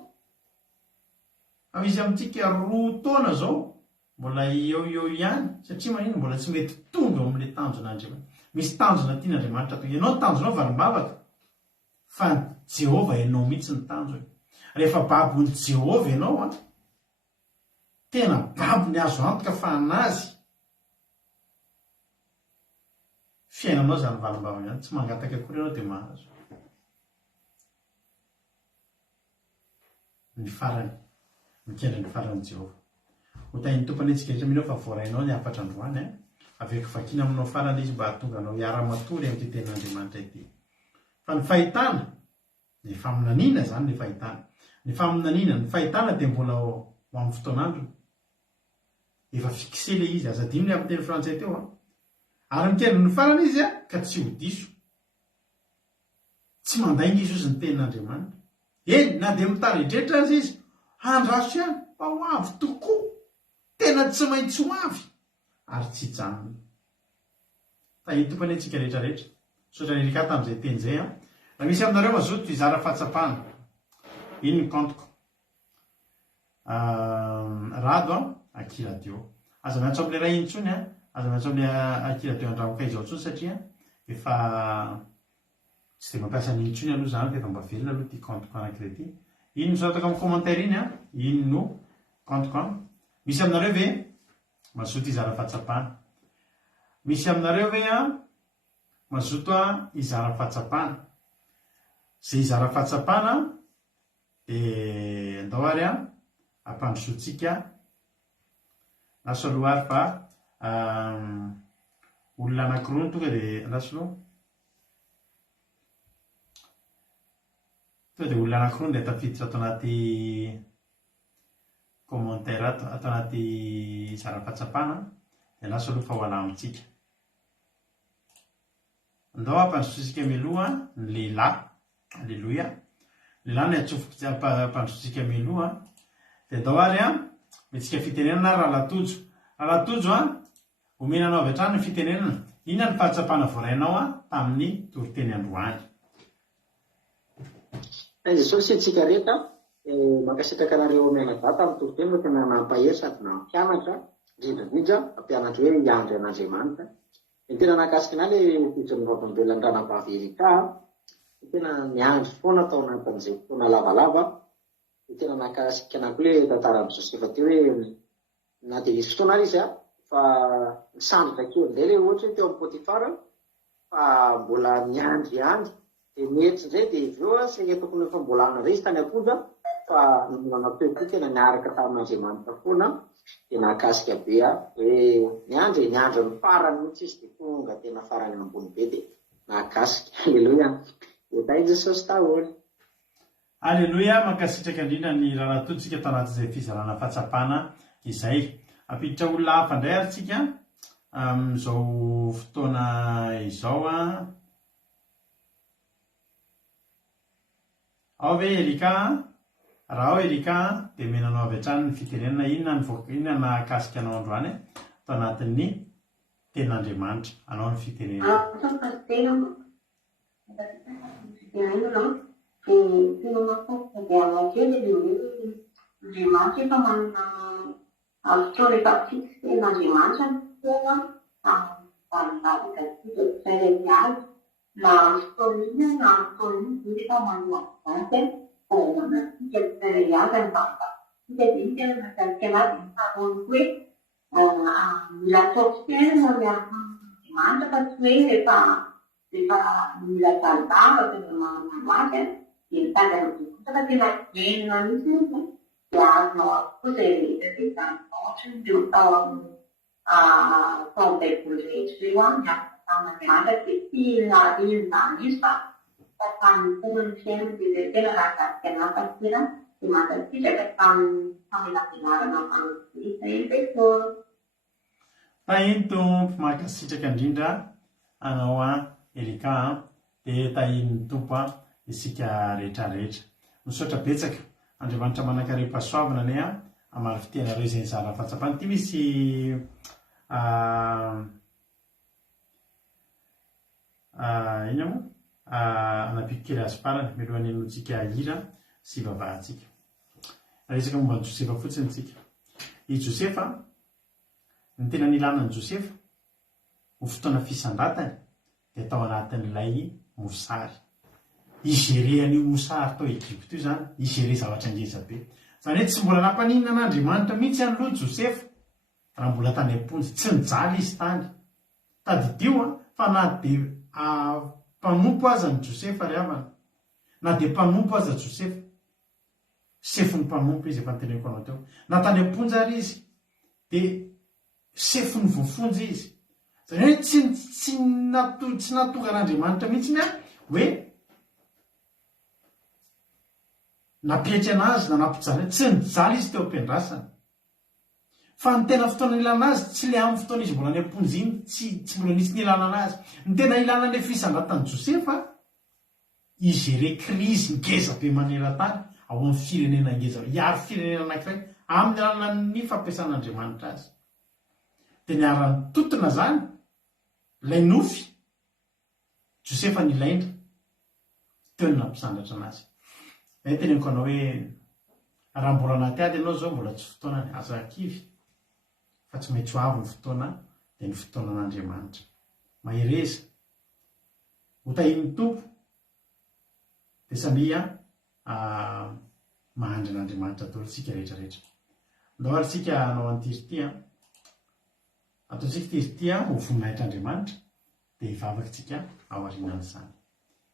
Amizy amintsika 2 taona zao mbola eo ihany satria manino mbola tsy mety tondro amin'ilay tanjon'andriamanitra. Misy tanjona tian'andriamanitra to ianao ny tanjonao valimavaka fa Jehova ianao mihitsy ny tanjony. Rehefa babon'ny Jehova ianao a, tena babo ny azo antoka fa anazy fiainanao zany valim-bavana ihany, tsy mangataka akory ianao dia mahazo. Ny farany mikendra ny faran'i Jehova hotahin'ny tompany antsika rehetra minao fa voarainao ny 4 androany aveko vakina aminao farany izy mba hahatonga anao hiara-matory amin'ity ten'andriamanitra ity. Fa ny fahitana, ny faminaniana zany ny fahitana. Ny faminaniana, ny fahitana dia mbola ho amin'ny fotoan'andro. Efa fikse le izy, aza dimy amin'ny teny frantsay teo ary mikendra ny farany izy ka tsy ho diso. Tsy mandainga izy ny ten'andriamanitra. Na dia mitaridretra azy izy, handraso ihany fa ho avy tokoa, tena tsy maintsy ho avy ary tsy hijanona. Tahiny tompany antsika rehetrarehetra sotra nirika tamin'izay teny izay raha misy aminareo mazoto hizara fahatsapana, iny ny kantoko rado akiradio. Aza miantso amin'ilay ray intsony aza miantso amin'ilay akiradio andramoka izao ntsony satria efa tsy dia mampiasa ny intsony aloha zany, efa mba velona aloha ty kantoko anankirety. Iny misotaka amin'ny commentaire iny iny no kantoko. Misy aminareo ve mazoto hizara fahatsapana? Misy aminareo ve mazoto hizara fahatsapana? Zay hizara fahatsapana dia andao ary ampandrosoantsika laso aloha ary fa olona anankiroa no tonga dia laso aloha tonga dia olona anankiroa dia tafiditra atao anaty commentaire atao anaty hizara fahatsapana dia laso aloha fa ho ala amintsika. Andao ampandrosoantsika mialoha ny lehilahy. Alleluia. Lehilahy ny atsofoka ampandrosoantsika mialoha dia andao ary metsika fitenenana rahalatojo. Rahalatojo omenanao avy hatrany ny fitenenana. Inona ny fahatsapana voarainao tamin'ny toriteny androany? Jesosy antsika rehetra mankasitraka anareo mianavata amin'ny toriteny hoe tena nampahery sady nampianatra indrindrandrindra ampianatra hoe hiandry an'Andriamanitra. Ny tena nakasika ana ilay fijony vavam-belon'ny ranavavy Erika, tena niandry foana tao anatin'izay fotoana lavalava. Tena nakasika ana koa ilay tantaran'i Josefa teo hoe na dia nisy fotoana ary izy fa nisandrika kely indray ilay ohatra hoe teo amin'ny Potifara fa mbola niandry dia mety indray dia eo sainga tokony efa mbola ana indray izy tany akoja fa nanao teo koa tena niaraka tamin'Andriamanitra foana. Dia nakasika be hoe niandry ny farany mihitsy izy dia tonga tena farany ambony be dia nakasika. Alleluia. Dia Jesosy taholy. Alleluia. Mankasitraka indrindra ny rahalatotsika tao anatin'izay fizarana fahatsapana izay. Ampiditra olona hafa indray ary tsika amin'izao fotoana izao ao ve Erika? Raha ao Erika dia menanao avy hatrany ny fitenenana. Inona nakasika anao androany tao anatin'ny ten'Andriamanitra anao ny fitenenana. Tahiny tompo mankasitraka indrindra anao Erika dia tahiny tompo isika rehetrarehetra. Misaotra betsaka. Andriamanitra manankarem-pahasoavana anay amary fitenareo izay nizara fahatsapana. Ity misy iny mo anapikokely azy farany milohan'ny enotsika hira sy vavahantsika. Resaka momba ny Josefa fotsiny tsika. I Josefa, ny tena nilana ny Josefa ho fotoana fisandratany dia tao anatin'ilay mosary. Igere an'io mosary tao Egypte io zany, igere zavatra ngeza be. Zany hoe tsy mbola nampaninana an'Andriamanitra mihitsy aloha Josefa raha mbola tany am-ponjy, tsy nijaly izy tany. Tadidio fa na dia mpanompo aza ny Josefa ry havana, na dia mpanompo aza Josefa, sefo ny mpanompo izy efa nyteneniko anao teo. Na tany am-ponjy ary izy dia sefo ny voafonjy izy. Zany hoe tsy natonga an'Andriamanitra mihitsy ny hoe napetry anazy na nampijaly, tsy nijaly izy teo am-piandrasana. Fa ny tena fotoana ilana azy tsy le amin'ny fotoana izy mbola ny am-ponjy iny, tsy mbola nisy nilana anazy. Ny tena ilana ilay fisandratany Josefa, igere krizy ngeza be maneran-tany ao amin'ny firenena ngeza, hiaro firenena anankiray amin'ny alalany fampiasan'Andriamanitra azy. Dia niarany totona zany ilay nofy Josefa nilaindra teo ny nampisandatra anazy. Teneniko anao hoe raha mbola anaty ady ianao zao mbola tsy fotoana aza akivy, fa tsy mety ho avy ny fotoana dia ny fotoanan'Andriamanitra. Mahireza hotahiny tompo dia samia mahandry an'Andriamanitra daholo tsika rehetrarehetra. Ndao ary tsika anao an'tirity ataontsika tirity ho voninahitran'Andriamanitra dia hivavaka tsika ao aorianan'izany.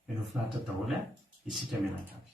Meno finaritra daholo isika mianakavy.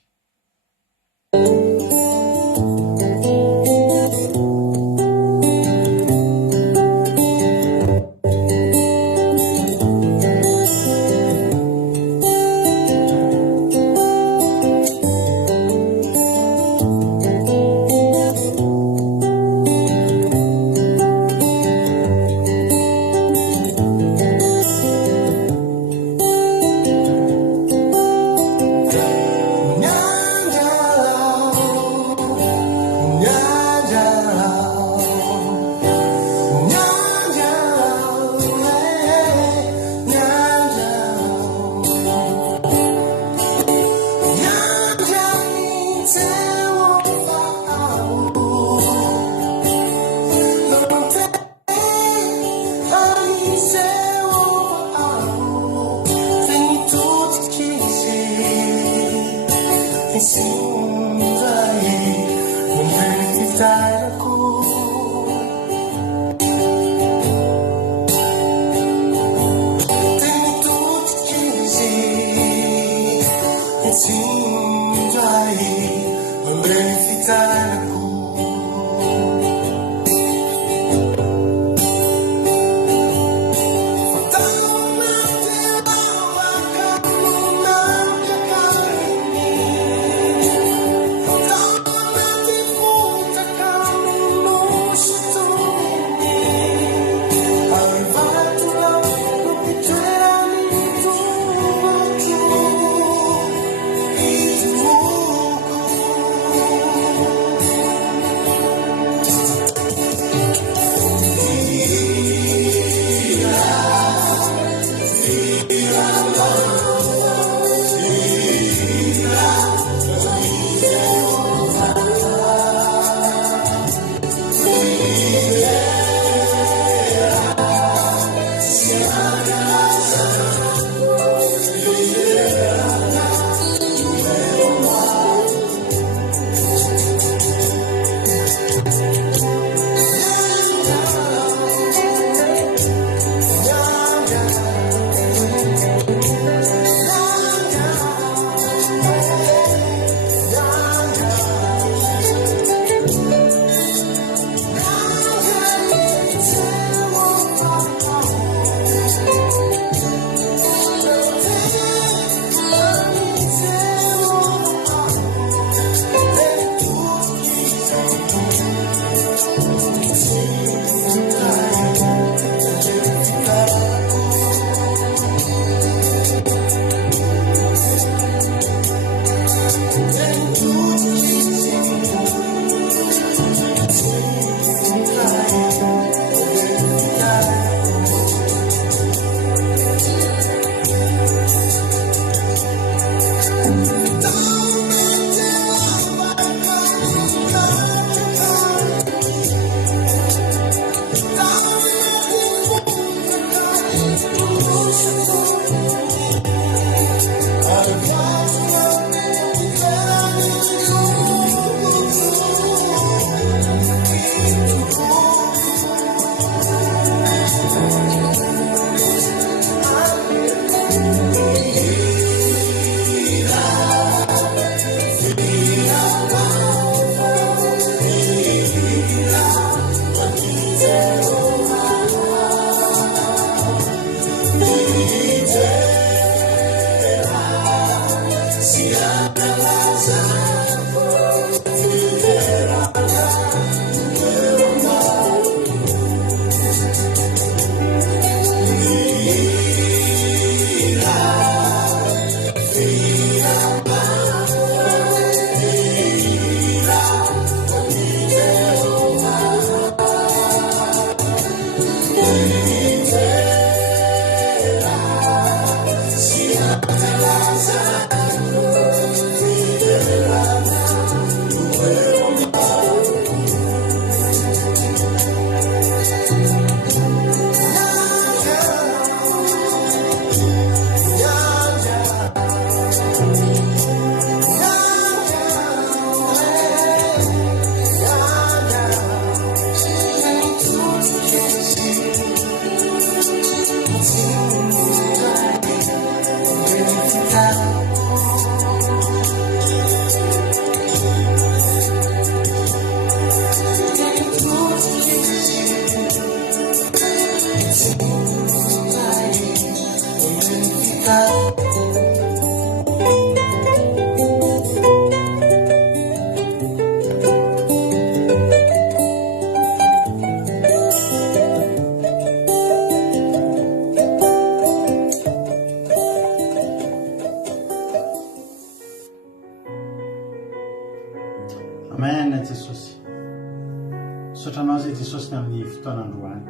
Misaotranao zay Jesosy ny amin'ny fotoanandroany.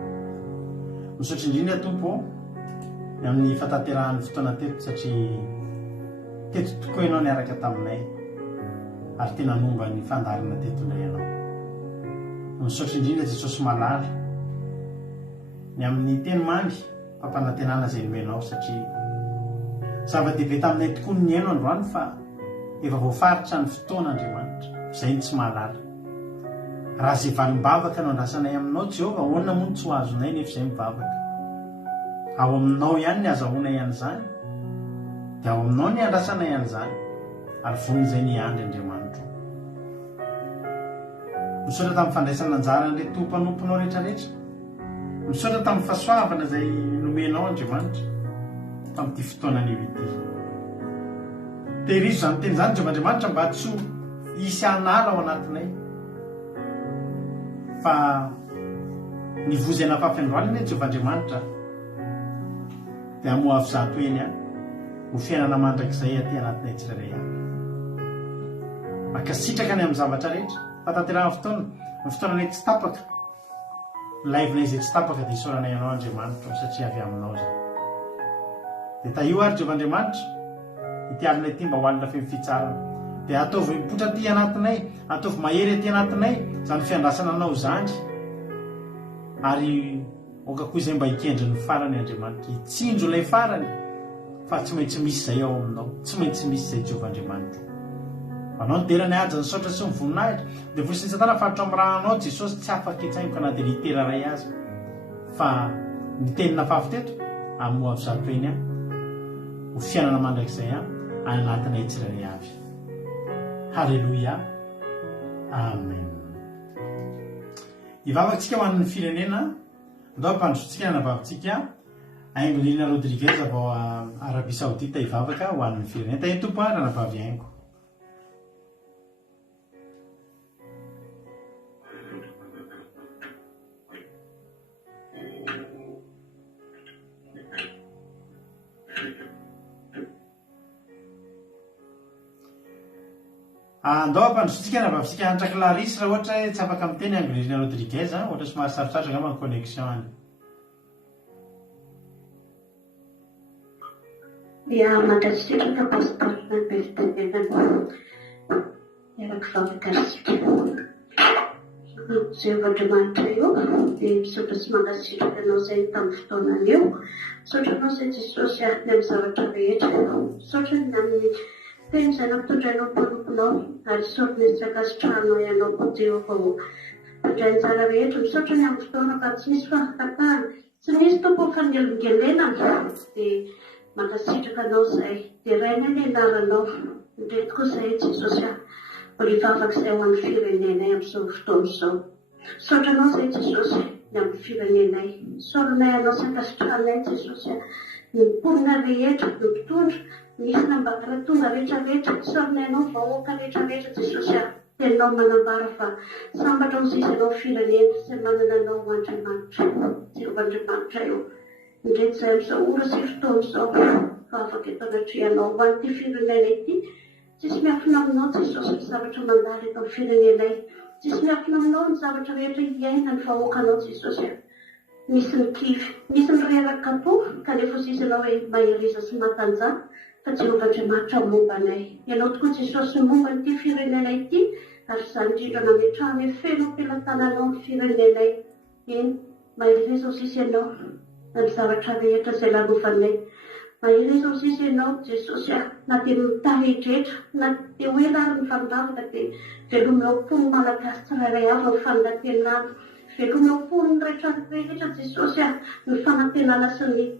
Misaotra indrindra tompo ny amin'ny fataterahan'ny fotoana teto satria teto tokoa ianao niaraka taminay ary tena nomba ny fandarina teto indray ianao. Misaotra indrindra Jesosy malala ny amin'ny teny mamy fampanantenana izay nomenao satria zava-dehibe taminay tokoa ny haino androany fa efa voafaritra ny fotoana Andriamanitra izay ny tsy mahalala. Raha izay valim-bavaka no andrasanay aminao Jehovah, ahoana moa ny tsy ho azonay nefa izay mivavaka. Ao aminao ihany ny azahoana ihany izany, dia ao aminao ny andrasanay ihany izany, ary vonizay ny andry Andriamanitra. Misaotra tamin'ny fandraisana anjara an'ilay tompompanomponao rehetrarehetra. Misaotra tamin'ny fahasoavana izay nomenao Andriamanitra tamin'ity fotoana anio ity. Tehirizo izany teny izany Jehovah Andriamanitra mba tsy ho hisy anala ao anatinay. Fa ny vozy anafafy androany ny Jehovah Andriamanitra dia hamoa avy zato eny ho fiainana mandrakizay aty anatinay tsirairay avy. Makasitraka ny amin'ny zavatra rehetra. Fataterahan'ny fotoana, ny fotoananay tsy tapaka. Laivinay izay tsy tapaka dia isaoranay ianao Andriamanitra satria avy aminao izay. Dia taio ary Jehovah Andriamanitra ity alinay ity mba ho alina feno fitsarana. Dia ataovy mipotra aty anatinay, ataovy mahery aty anatinay izany fiandrasana anao izany. Ary okakoa izay mba hikendry ny farany Andriamanitra, hitsindro ilay farany, fa tsy maintsy misy izay ao aminao, tsy maintsy misy izay Jehovah Andriamanitra. Anao ny derany aja ny saotra sy ny voninahitra, dia vosin'ny Satana faritra amin'ny raha anao Jesosy tsy afaka hitsaingoka na dia litera ray azy. Fa ny tenina fafy teto hamoa avy zato eny ho fiainana mandrakizay anatinay tsirairay avy. Halleluia. Amen. Hivavakantsika ho an'ny firenena, ndao mpandrosotsika navavintsika Aingo-Lina Rodriguez avao Arabia Saodita hivavaka ho an'ny firenena. Tainy tompo raha navavy Aingo. Andao ampandrosotsika navavintsika Antra Clarisse raha ohatra hoe tsy afaka miteny Aingo-Lina Rodriguez, ohatra somary sarosarotra angamba ny connexion any. Dia mandasitraka pastorina Bertenenana miaraka vavakasika. Jehovah Andriamanitra io dia misaotra sy mangasitraka anao izay tamin'ny fotoanana io. Misaotra anao izay Jesosy ny amin'ny zavatra rehetra. Misaotra ny amin'ny teny izay nampitondrainao mpanomponao ary misaotra ny sakasitrahanao ianao koa Jehovah ho mpandray anjara rehetra. Misaotra ny amin'ny fotoana ka tsy misy fahafatana, tsy misy tompo fangelingelenana dia mangasitraka anao izay. Dia raina ny anaranao ndreto koa izay Jesosy olivavaka izay ho amin'ny firenenay amin'izao fotoana izao. Misaotra anao izay Jesosy ny amin'ny firenenay. Saoranay anao sakasitrahanay Jesosy ny mponina rehetra, ny mpitondra, misy nambara tonga rehetrarehetra. Saoranay anao vahoaka rehetrarehetra Jesosy tenao manambara fa sambatra ho sisy anao firenena izay manana anao Andriamanitra. Jehovah Andriamanitra io indreto izay amin'izao ora sy fotoana izao fa afaka hitanatrianao ho an'ity firenena ity. Tsisy miafina aminao Jesosy ny zavatra mandalo eto amin'ny firenenay. Tsisy miafina aminao ny zavatra rehetra hiaina ny vahoakanao Jesosy. Misy ny kivy, misy ny reraka po kanefa sisy anao hoe mahiriza sy matanjaka fa Jehovah Andriamanitra mombanay. Ianao tokoa Jesosy momba n'ity firenena ity ary izany indrindra nametrahany feno ampelantananao ny firenenay. Eny mahiriza ho sisy ianao ny zavatra rehetra izay lalovanay. Mahiriza ho sisy ianao Jesosy na dia mitahidretra na dia hoe lary ny fandalovaka dia velomeo pony malagasy tsirairay avy ny fanantenana. Velomeo pony rehetra rehetra Jesosy ny fanantenana sy ny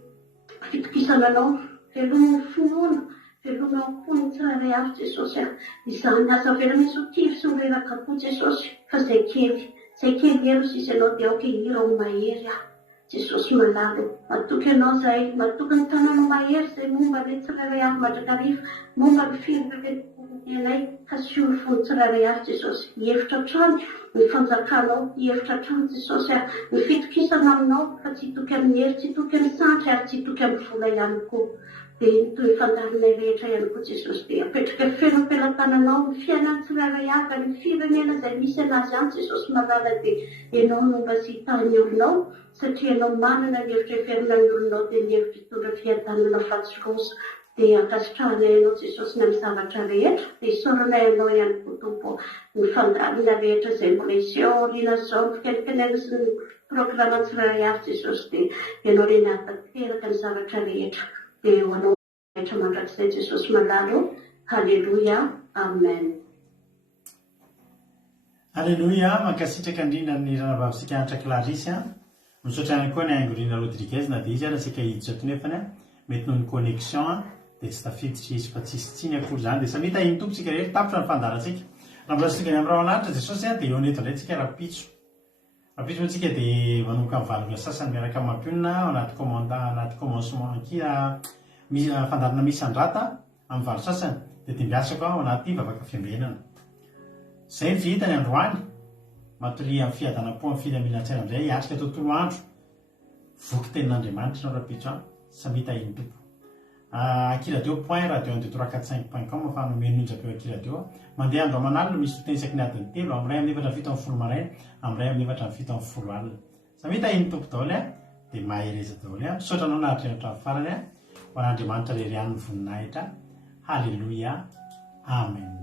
fitokisana anao. Velomeo finoana, velomeo pony tsirairay avy Jesosy. Izany asa vela misy ho tivy sy mireraka koa Jesosy fa izay kely ero sisy ianao dia aoka hira ho mahery Jesosy malalo. Matoky ianao izay, matoky ny tanàna mahery izay momba ny tsirairay avy mandrakariva, momba ny firenenay ka sy ho ny fony tsirairay avy Jesosy. Hihevitra trano ny fanjakanao, hihevitra trano Jesosy ny fitokisana aminao fa tsy hitoky amin'ny hery, tsy hitoky amin'ny santry ary tsy hitoky amin'ny vola ihany koa. dia toy fandarina rehetra ihany koa jesosy dia apetraka feno-pelam-tananao ny fiainany tsirairay avy ny firenena izay misy anazy any jesosy malala dia ianao no mba sy hitany olonao satria ianao manana ny hevitra hiferina ny olonao dia ny hevitra hitondra fiadanana fatsirosa dia akasitrahana ianao jesosy ny amin'ny zavatra rehetra dia isorana ianao ihany koa tompo ny fandarina rehetra izay mbola iseo aoriana zao ny fikenikenena sy ny programa tsirairay avy jesosy dia ianao reny atateraka ny zavatra rehetra dia eo anao rehetra mandrakizay jesosy malalo. Halleluja, amen. Alleluia, mankasitraka indrindra ny ranavavitsika antra Clarisy misaotra ihany koa ny Angolina Rodriguez na dia izy ary asika hiditra to nefany mety noho ny connexion dia tsy tafiditra izy fa tsisy tsiny akory zany dia samita iny tompotsika rehetra tapotra ny fandaratsika raha mbola tsika ny amin'ny rahalanitra jesosy dia eo neto indray tsika rapitso moatsika dia manomboka mivalona sasany miaraka mampionina anaty commencement fandarana misy andrata amin'ny valo sasany dia timbiasako ao anaty vavaka fiambenana izay vita ny androany matory amin'ny fiadanam-po amin'ny filaminantsaina amin'izay hiatrika tontolo andro voky tenin'Andriamanitra no rapitso samita iny tompo akiradio point radio 12345.com fa nomenonjapeo akiradio mandeha andro aman'alina misy foteny isaky ny adiny telo amin'ny ray amin'ny efatra ny fito amin'ny folo maraina amin'ny ray amin'ny efatra ny fito amin'ny folo alina samita iny tompo daholy dia mahereza daholy misaotra anao naharitra ny hatramin'ny farany ho an'Andriamanitra rery any ny voninahitra. Halleluja, amen.